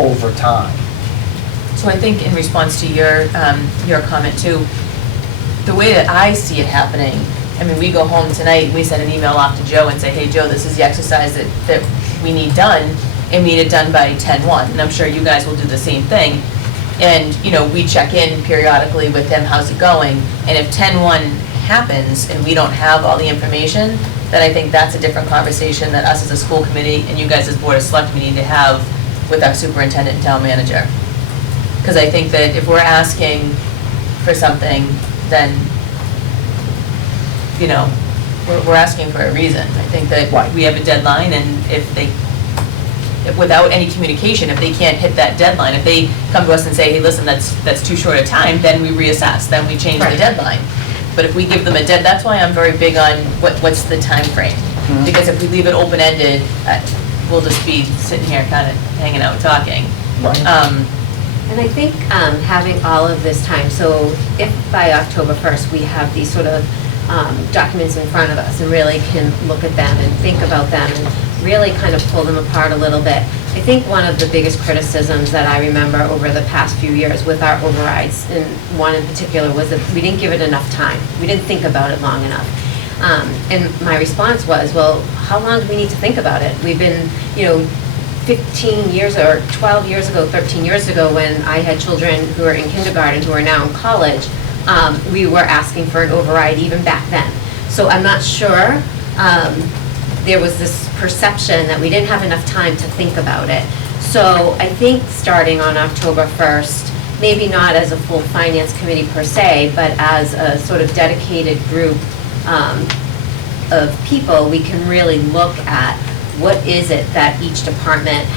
over time. So I think in response to your comment too, the way that I see it happening, we go home tonight, we send an email off to Joe and say, hey, Joe, this is the exercise that we need done, and we need it done by 10/1. And I'm sure you guys will do the same thing. And, we check in periodically with them, how's it going? And if 10/1 happens and we don't have all the information, then I think that's a different conversation that us as a school committee and you guys as Board of Selectmen need to have with our superintendent and town manager. Because I think that if we're asking for something, then, we're asking for a reason. I think that Right. we have a deadline, and without any communication, if they can't hit that deadline, if they come to us and say, hey, listen, that's too short a time, then we reassess, then we change the Right. deadline. But if we give them that's why I'm very big on what's the time frame. Because if we leave it open-ended, we'll just be sitting here kind of hanging out talking. Right. And I think having all of this time, so if by October 1st, we have these sort of documents in front of us and really can look at them and think about them and really kind of pull them apart a little bit. I think one of the biggest criticisms that I remember over the past few years with our overrides, and one in particular, was that we didn't give it enough time. We didn't think about it long enough. And my response was, well, how long do we need to think about it? We've been, 15 years or 12 years ago, 13 years ago, when I had children who are in kindergarten who are now in college, we were asking for an override even back then. So I'm not sure. There was this perception that we didn't have enough time to think about it. So I think starting on October 1st, maybe not as a full finance committee per se, but as a sort of dedicated group of people, we can really look at what is it that each department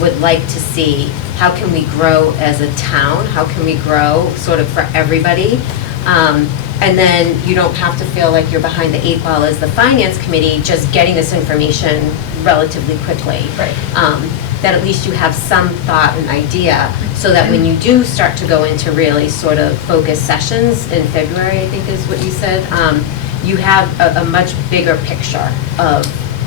would like to see, how can we grow as a town? How can we grow sort of for everybody? And then you don't have to feel like you're behind the 8 ball as the finance committee, just getting this information relatively quickly. Right. That at least you have some thought and idea, so that when you do start to go into really sort of focused sessions in February, I think is what you said, you have a much bigger picture of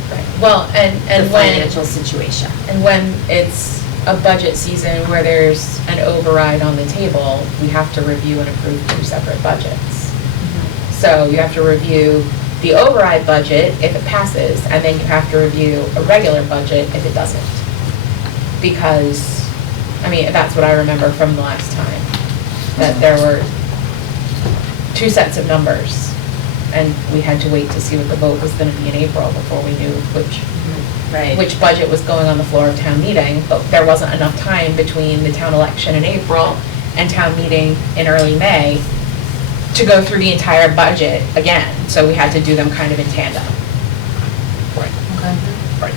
Right. Well, the and when, financial situation. and when it's a budget season where there's an override on the table, we have to review and approve 2 separate budgets. So you have to review the override budget if it passes, and then you have to review a regular budget if it doesn't. Because, I mean, that's what I remember from the last time, that there were 2 sets of numbers, and we had to wait to see what the vote was gonna be in April before we knew Right. which budget was going on the floor of town meeting, but there wasn't enough time between the town election in April and town meeting in early May to go through the entire budget again, so we had to do them kind of in tandem. Right, Okay. right.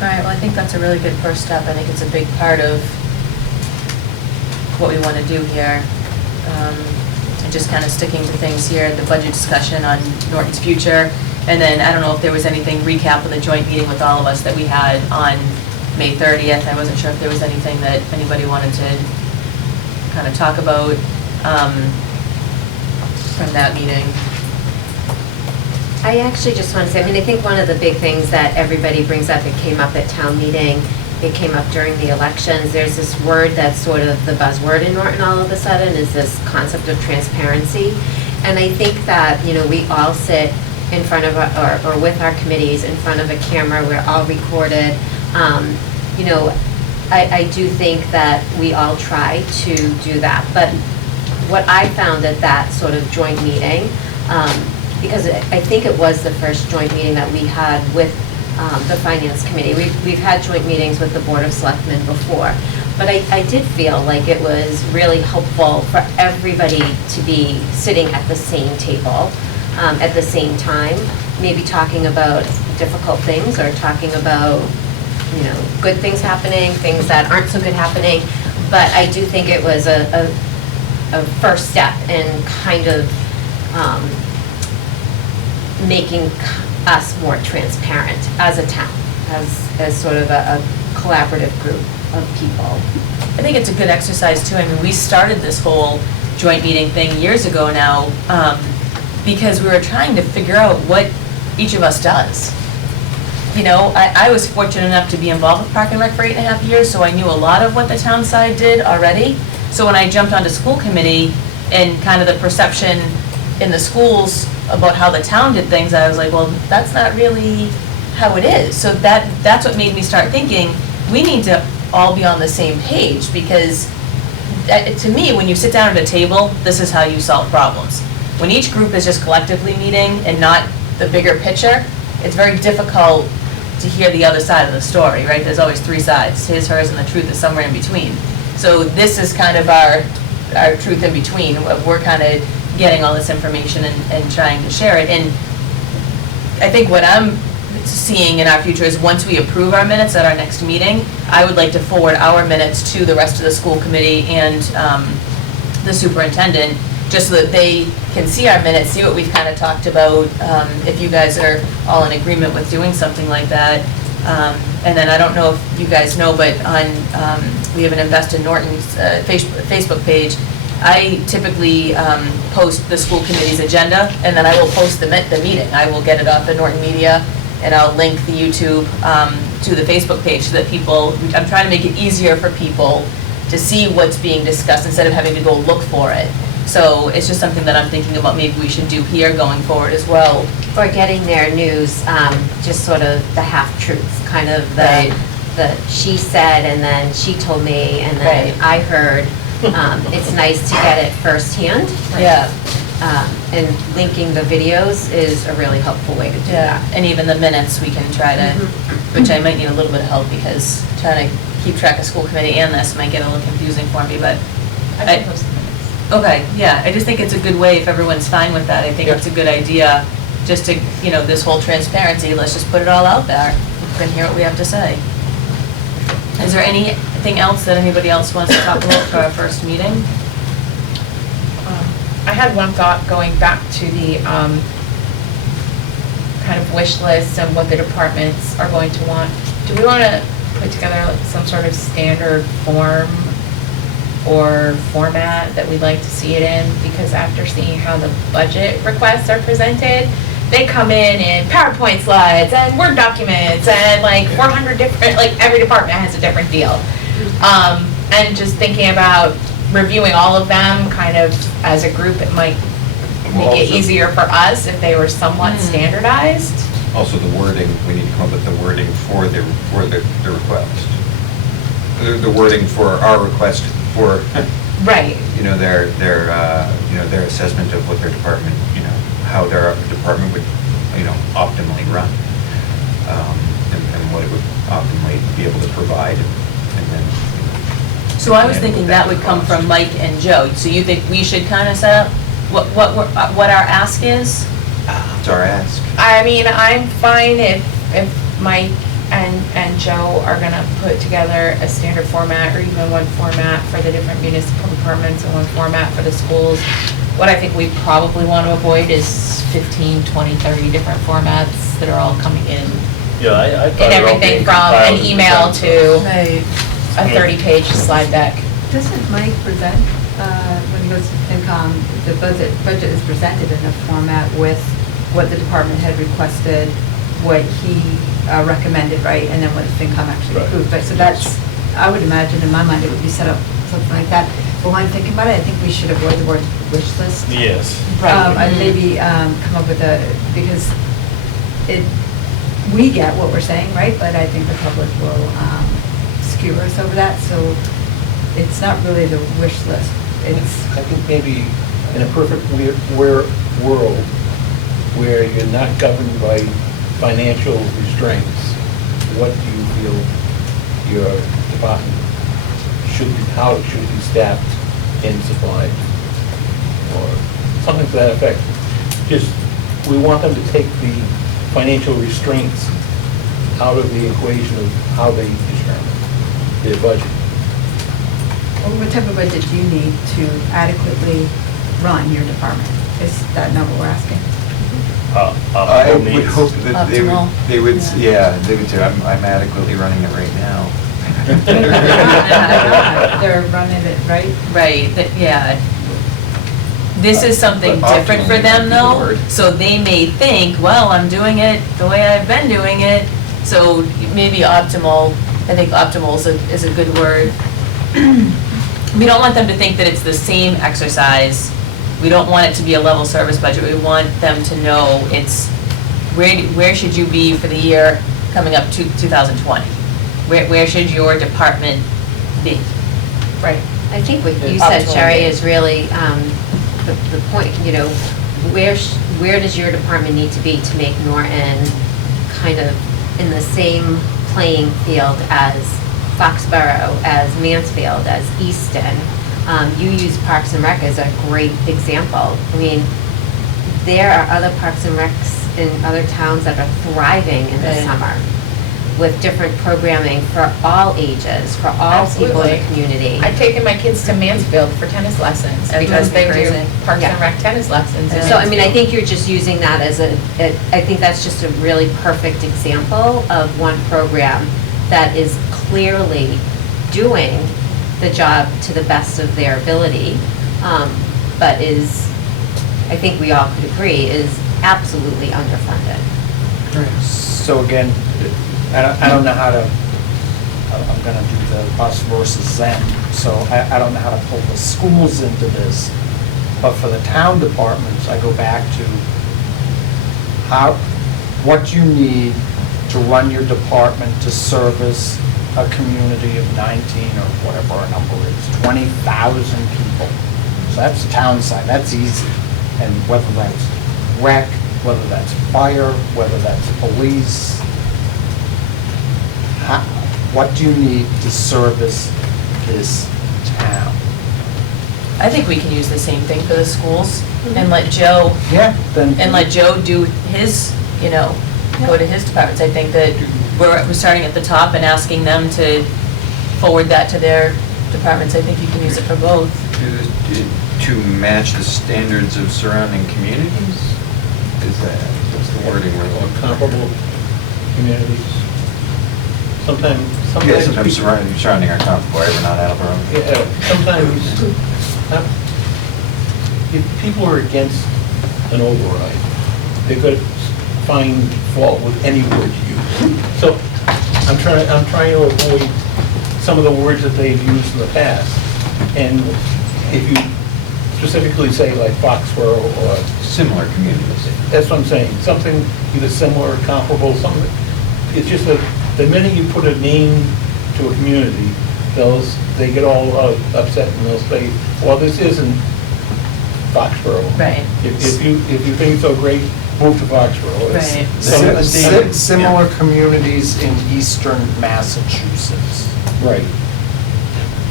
All right, well, I think that's a really good first step. I think it's a big part of what we want to do here. And just kind of sticking to things here, the budget discussion on Norton's future. And then, I don't know if there was anything, recap of the joint meeting with all of us that we had on May 30th. I wasn't sure if there was anything that anybody wanted to kind of talk about from that meeting. I actually just want to say, I mean, I think one of the big things that everybody brings up, it came up at town meeting, it came up during the elections, there's this word that's sort of the buzzword in Norton all of a sudden, is this concept of transparency. And I think that, you know, we all sit in front of, or with our committees, in front of a camera, we're all recorded. You know, I do think that we all try to do that. But what I found at that sort of joint meeting, because I think it was the first joint meeting that we had with the Finance Committee. We've had joint meetings with the Board of Selectmen before, but I did feel like it was really helpful for everybody to be sitting at the same table at the same time, maybe talking about difficult things or talking about, you know, good things happening, things that aren't so good happening. But I do think it was a first step in kind of making us more transparent as a town, as sort of a collaborative group of people. I think it's a good exercise too. I mean, we started this whole joint meeting thing years ago now, because we were trying to figure out what each of us does. You know, I was fortunate enough to be involved with Park and Rec for 8.5 years, so I knew a lot of what the town side did already. So when I jumped onto school committee and kind of the perception in the schools about how the town did things, I was like, well, that's not really how it is. So that's what made me start thinking, we need to all be on the same page, because to me, when you sit down at a table, this is how you solve problems. When each group is just collectively meeting and not the bigger picture, it's very difficult to hear the other side of the story, right? There's always 3 sides, his, hers, and the truth is somewhere in between. So this is kind of our truth in between. We're kind of getting all this information and trying to share it. And I think what I'm seeing in our future is once we approve our minutes at our next meeting, I would like to forward our minutes to the rest of the school committee and the superintendent, just so that they can see our minutes, see what we've kind of talked about, if you guys are all in agreement with doing something like that. And then I don't know if you guys know, but on, we have an Invest in Norton's Facebook page. I typically post the school committee's agenda, and then I will post the meeting. I will get it off the Norton Media, and I'll link the YouTube to the Facebook page so that people, I'm trying to make it easier for people to see what's being discussed instead of having to go look for it. So it's just something that I'm thinking about maybe we should do here going forward as well. Or getting their news, just sort of the half-truths, kind of the she said, and then she told me, and then Right. I heard. It's nice to get it firsthand. Yeah. And linking the videos is a really helpful way to do Yeah, that. and even the minutes, we can try to, which I might need a little bit of help, because trying to keep track of school committee and this might get a little confusing for me, but. I can post the minutes. Okay, yeah, I just think it's a good way, if everyone's fine with that, I think it's a good idea, just to, you know, this whole transparency, let's just put it all out there, and hear what we have to say. Is there anything else that anybody else wants to talk about for our first meeting? I had one thought going back to the kind of wish list and what the departments are going to want. Do we want to put together some sort of standard form or format that we'd like to see it in? Because after seeing how the budget requests are presented, they come in PowerPoint slides and Word documents and like 400 different, like every department has a different deal. And just thinking about reviewing all of them kind of as a group, it might make it easier for us if they were somewhat standardized. Also, the wording, we need to come up with the wording for the request. The wording for our request for, Right. you know, their assessment of what their department, how their department would, optimally run. And what it would optimally be able to provide, and then. So I was thinking that would come from Mike and Joe. So you think we should kind of set up what our ask is? It's our ask. I mean, I'm fine if Mike and Joe are gonna put together a standard format or even one format for the different municipal departments and one format for the schools. What I think we probably want to avoid is 15, 20, 30 different formats that are all coming in. Yeah, I thought And it all everything being from compiled an and email presented to Right. a 30-page slide deck. Doesn't Mike present, when he goes to FinCom, the budget is presented in a format with what the department had requested, what he recommended, right, and then what FinCom actually Right. approved, right? So that's, I would imagine in my mind, it would be set up something like that. But when I'm thinking about it, I think we should avoid the word wish list. Yes. And maybe come up with because we get what we're saying, right? But I think the public will skew us over that, so it's not really the wish list. It's, I think maybe in a perfect world where you're not governed by financial restraints, what do you feel your department should be, how it should be staffed and supplied? Or something to that effect. Just, we want them to take the financial restraints out of the equation of how they determine their budget. well, what type of budget do you need to adequately run your department? Is that not what we're asking? I would Needs. hope that Optimal. they would, yeah, they would say, I'm adequately running it right now. They're running it, right? Right, yeah. This is something But different for optimal them might be the though, word. so they may think, well, I'm doing it the way I've been doing it, so maybe optimal, I think optimal is a good word. We don't want them to think that it's the same exercise. We don't want it to be a level service budget. We want them to know it's, where should you be for the year coming up to 2020? Where should your department be? Right. I think what you Up said, to Sherry, it. is really the point, where does your department need to be to make Norton kind of in the same playing field as Foxborough, as Mansfield, as Easton? You use Parks and Rec as a great example. I mean, there are other Parks and Recs in other towns that are thriving in the Right. summer with different programming for all ages, for all people in the Absolutely. community. I've taken my kids to Mansfield for tennis lessons That because drives me they do crazy. Parks Yeah. and Rec tennis lessons. in So, I mean, I Mansfield. think you're just using that as I think that's just a really perfect example of one program that is clearly doing the job to the best of their ability, but is, I think we all could agree, is absolutely underfunded. So again, I don't know how to, I'm gonna do the us versus them, so I don't know how to pull the schools into this. But for the town departments, I go back to what you need to run your department to service a community of 19 or whatever our number is, 20,000 people. So that's the town side, that's easy. And whether that's rec, whether that's fire, whether that's police, what do you need to service this town? I think we can use the same thing for the schools and let Joe, Yeah, then. and let Joe do his, go to his departments. I think that we're starting at the top and asking them to forward that to their departments. I think you can use it for both. To match the standards of surrounding communities? Is that, what's the wording we're Or looking for? comparable communities. Sometimes Yeah, sometimes surrounding our town, boy, we're not Attleboro. Yeah, sometimes, if people are against an override, they're going to find fault with any word you use. So I'm trying to avoid some of the words that they've used in the past. And if you specifically say like Foxborough or, Similar communities. that's what I'm saying, something either similar, comparable, something, it's just that the minute you put a name to a community, they get all upset and they'll say, well, this isn't Foxborough. Right. If you think it's so great, move to Foxborough. It's- Right. some- Similar communities in eastern Massachusetts. Right.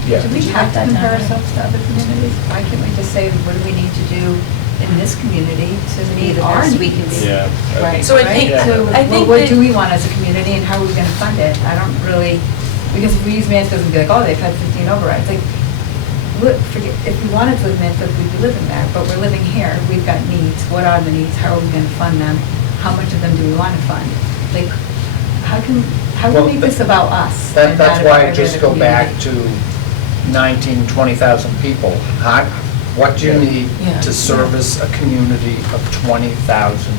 Yeah. Do we have to compare ourselves to other communities? Why can't we just say, what do we need to do in this community to meet the our best we needs? can be. Yeah. Right. So I think- Yeah. So, I well, think what that- do we want as a community and how are we gonna fund it? I don't really, because if we use Mansfield, we'd be like, oh, they've had 15 overrides. Like, look, forget, if we wanted to live in Mansfield, we'd be living there, but we're living here, we've got needs. What are the needs? How are we gonna fund them? How much of them do we wanna fund? Like, how can Well, we make this about us? That's and not why I about just every go other back community? to 19, 20,000 people. What do you need Yeah. to service a community of 20,000?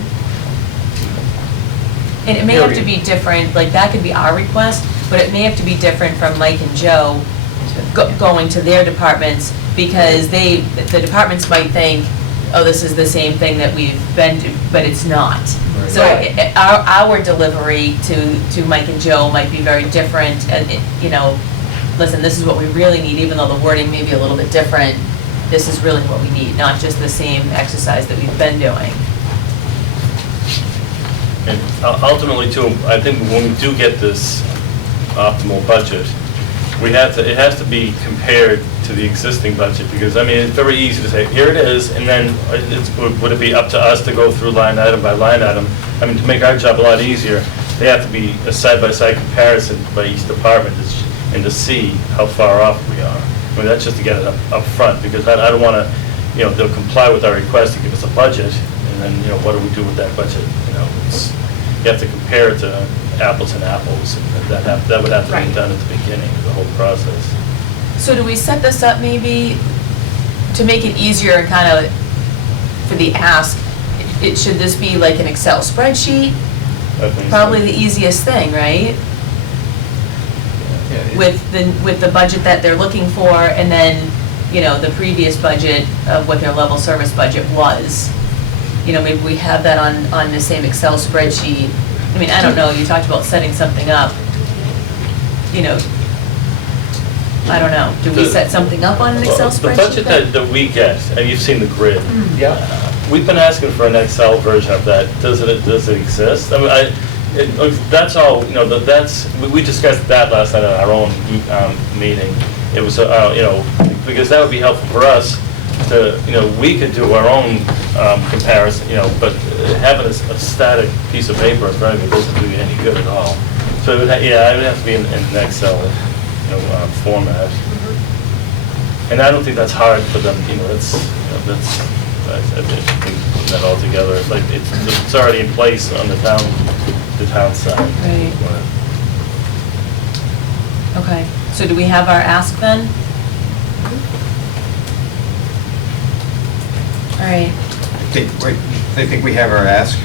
And it may have to Period. be different, like, that could be our request, but it may have to be different from Mike and Joe going to their departments, because the departments might think, oh, this is the same thing that we've been to, but it's not. So Right. our delivery to Mike and Joe might be very different, and, listen, this is what we really need, even though the wording may be a little bit different, this is really what we need, not just the same exercise that we've been doing. And ultimately too, I think when we do get this optimal budget, it has to be compared to the existing budget, because, I mean, it's very easy to say, here it is, and then would it be up to us to go through line item by line item? I mean, to make our job a lot easier, they have to be a side-by-side comparison by each department and to see how far off we are. I mean, that's just to get it up front, because I don't want to, they'll comply with our request to give us a budget, and then, what do we do with that budget? You have to compare it to apples and apples, and that would have to be Right. done at the beginning of the whole process. So do we set this up maybe to make it easier and kind of, for the ask, should this be like an Excel spreadsheet? I think so. Probably the easiest thing, right? Yeah, With the budget that they're looking for, and then, the previous budget of what their level service budget was. Maybe we have that on the same Excel spreadsheet. I mean, I don't know, you talked about setting something up, I don't know, do we set something up on an Excel The spreadsheet budget then? that we get, and you've seen the grid, Yeah. we've been asking for an Excel version of that. Does it exist? I mean, that's all, we discussed that last night at our own meeting. It was, because that would be helpful for us to, we could do our own comparison, but having a static piece of paper in front of you doesn't do you any good at all. So it would, it would have to be in an Excel, format. And I don't think that's hard for them, I think putting that all together, it's like, it's already in place on the town side. Right. Okay, so do we have our ask then? All right, I think we have our ask.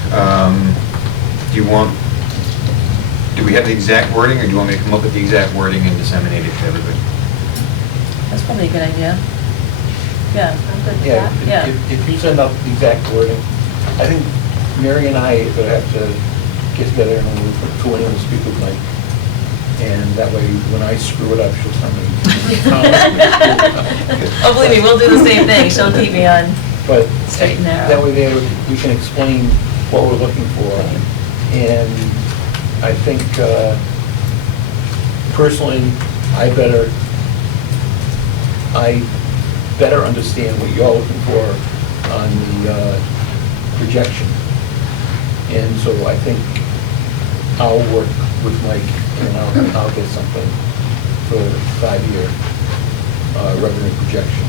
Do we have the exact wording, or do you want me to come up with the exact wording and disseminate it to everybody? that's probably a good idea. Yeah, I'm good with Yeah, that, yeah. if you send out the exact wording, I think Mary and I would have to get together and we'll go in and speak with Mike. And that way, when I screw it up, she'll tell me. Oh, believe me, we'll do the same thing, she'll keep me on. But Straight and narrow. that way there, we can explain what we're looking for. And I think personally, I better understand what you're looking for on the projection. And so I think I'll work with Mike and I'll get something for 5-year revenue projection.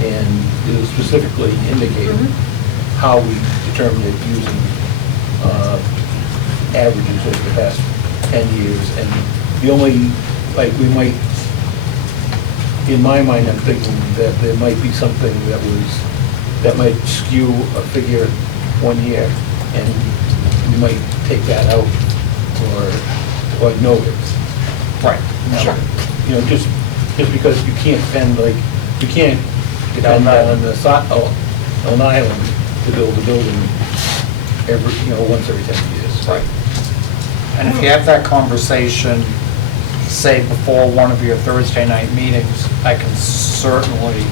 And it is specifically indicated how we determined it using averages over the past 10 years. And the only, like, we might, in my mind, I'm thinking that there might be something that might skew a figure one year, and we might take that out or note it. Right. Sure. You know, just because you can't depend, like, you can't depend on an island to build a building once every 10 years. Right. And if you have that conversation, say, before one of your Thursday night meetings, I can certainly,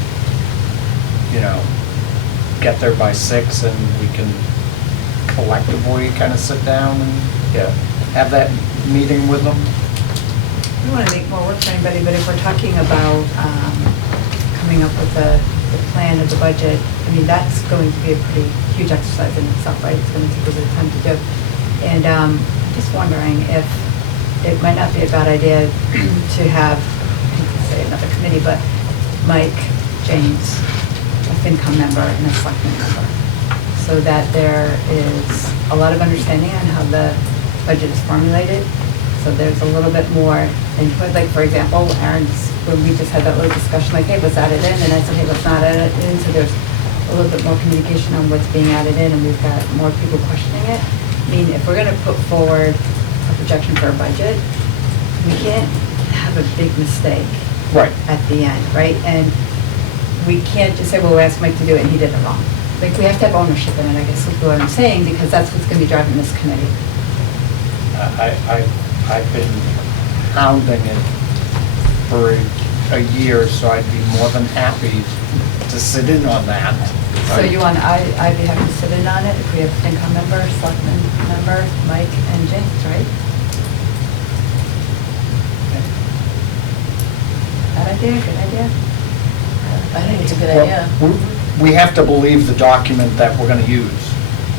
get there by 6 and we can collectively kind of sit down and have that meeting with them. I don't want to make more work for anybody, but if we're talking about coming up with the plan of the budget, I mean, that's going to be a pretty huge exercise in itself, right? It's going to take a bit of time to do. And just wondering if it might not be a bad idea to have, I hate to say another committee, but Mike, James, a FinCom member, and a selectman member, so that there is a lot of understanding on how the budget is formulated. So there's a little bit more input, like, for example, Aaron's, when we just had that little discussion, like, hey, let's add it in, and I said, hey, let's not add it in, so there's a little bit more communication on what's being added in, and we've got more people questioning it. I mean, if we're gonna put forward a projection for a budget, we can't have a big mistake Right. at the end, right? And we can't just say, well, we asked Mike to do it and he did it wrong. Like, we have to have ownership in it, I guess is what I'm saying, because that's what's gonna be driving this committee. I've been hounding it for a year, so I'd be more than happy to sit in on that. So you want, I'd be happy to sit in on it if we have FinCom member, selectman member, Mike and James, right? Bad idea, good idea? I think it's a good Well, idea. We have to believe the document that we're gonna use,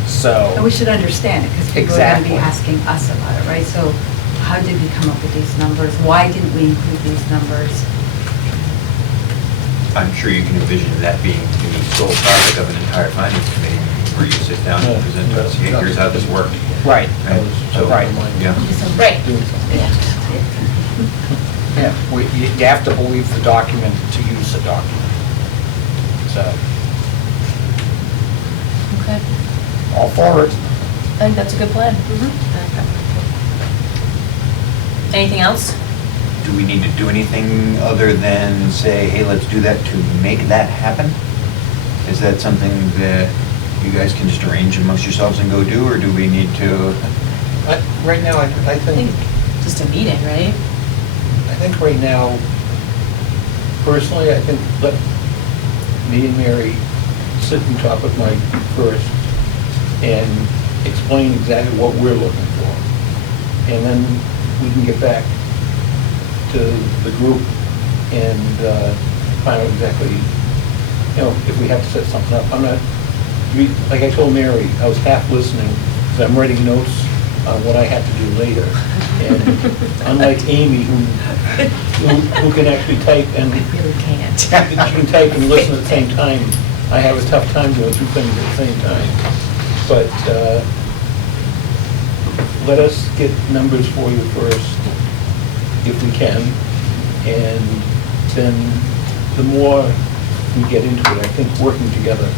so. And we should understand it, because people are gonna be Exactly. asking us about it, right? So how did we come up with these numbers? Why didn't we include these numbers? I'm sure you can envision that being the sole topic of an entire finance committee, where you sit down and present to us, hey, here's how this worked. Right, Right? So, Right. Yeah. Right. Doing something. yeah, you have to believe the document to use the document. So, Okay. all for it. I think that's a good plan. Anything else? Do we need to do anything other than say, hey, let's do that to make that happen? Is that something that you guys can just arrange amongst yourselves and go do, or do we need to? Right now, I I think, think just a meeting, right? I think right now, personally, I think let me and Mary sit and talk with Mike first and explain exactly what we're looking for. And then we can get back to the group and find out exactly, if we have to set something up. Like I told Mary, I was half listening, because I'm writing notes on what I have to do later. And unlike Amy, who can actually type and, I really can't. she can type and listen at the same time, I have a tough time doing two things at the same time. But let us get numbers for you first, if we can, and then the more we get into it, I think working together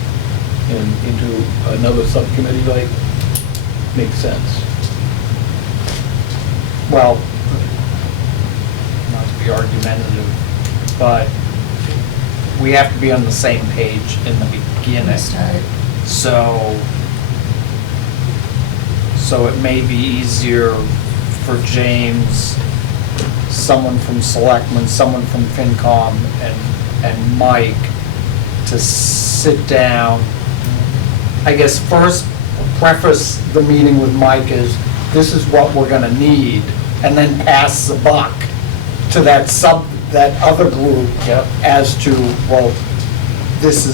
and into another subcommittee like makes sense. Well, not to be argumentative, but we have to be on the same page in the beginning. Start. So it may be easier for James, someone from Selectmen, someone from FinCom, and Mike to sit down. I guess first preface the meeting with Mike is, this is what we're gonna need, and then pass the buck to that other group as to, well, this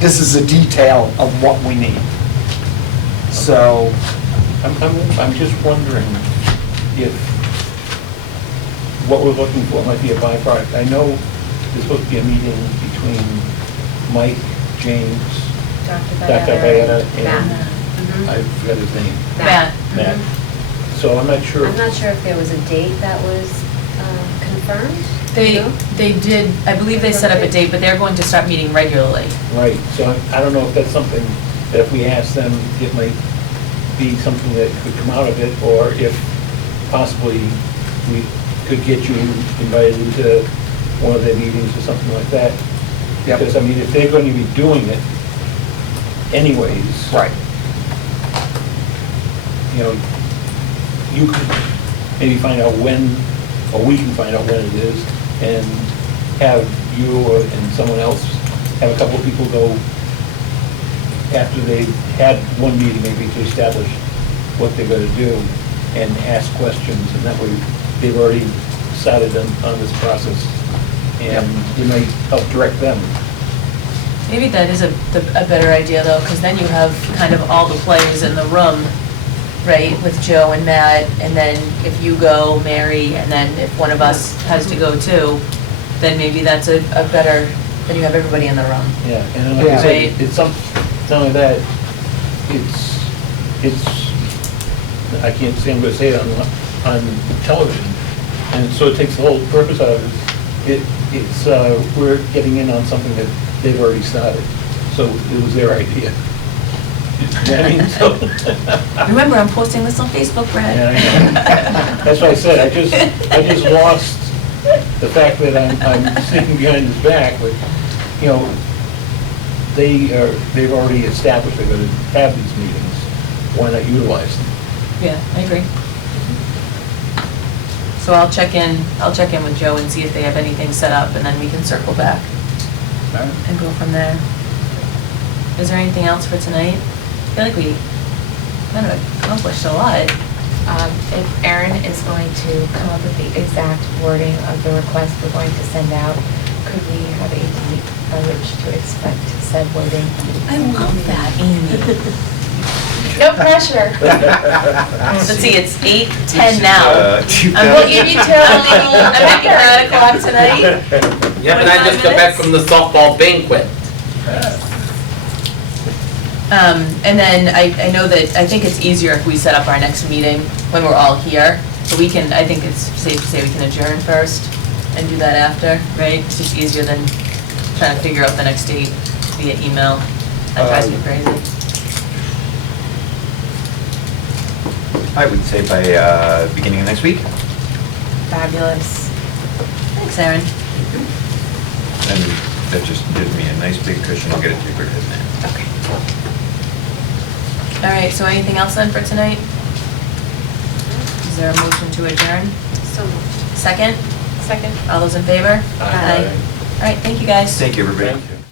is a detail of what we need. So, I'm just wondering if what we're looking for might be a byproduct. I know there's supposed to be a meeting between Mike, James, Dr. Dr. Bayetta, and Matt. I forgot his name, Matt. Matt. So I'm not sure. I'm not sure if there was a date that was confirmed. They, No? they did, I believe they set up a date, but they're going to start meeting regularly. Right, so I don't know if that's something that if we ask them, it might be something that could come out of it, or if possibly we could get you invited into one of their meetings or something like that. Yep. Because, I mean, if they're going to be doing it anyways. Right. You know, you could maybe find out when, or we can find out when it is, and have you and someone else, have a couple of people go after they've had one meeting, maybe to establish what they're gonna do, and ask questions, and that way they've already decided on this process, and you might help direct them. Maybe that is a better idea though, because then you have kind of all the players in the room, right, with Joe and Matt, and then if you go, Mary, and then if one of us has to go too, then maybe that's a better, then you have everybody in the room. Yeah, and then like I Yeah. said, Right. it's not only that, it's, I can't say, I'm gonna say it on television, and so it takes the whole purpose out of it. It's, we're getting in on something that they've already started, so it was their idea. You know what I mean? So. Remember, I'm posting this on Facebook, Brad. Yeah, I know. That's what I said, I just lost the fact that I'm sneaking behind his back, but, you know, they've already established they're gonna have these meetings, why not utilize them? Yeah, I agree. So I'll check in with Joe and see if they have anything set up, and then we can circle back and go from there. Is there anything else for tonight? I feel like we kind of accomplished a lot. If Erin is going to come up with the exact wording of the request we're going to send out, could we have a date by which to expect said wording? I love that, Amy. No pressure. Let's see, it's 8:10 now. I'm looking You too. I'm at your 9 o'clock tonight. Yeah, but I just got back from the softball banquet. And then I know that, I think it's easier if we set up our next meeting when we're all here. But we can, I think it's safe to say we can adjourn first and do that after, right? It's just easier than trying to figure out the next date via email. That drives me crazy. I would say by beginning of next week. Fabulous. Thanks, Erin. And that just gives me a nice big cushion. I'll get it to you quicker than that. Okay. All right, so anything else then for tonight? Is there a motion to adjourn? So moved. Second? Second. All those in favor? Aye. All right, thank you, guys. Thank you, everybody. Thank you.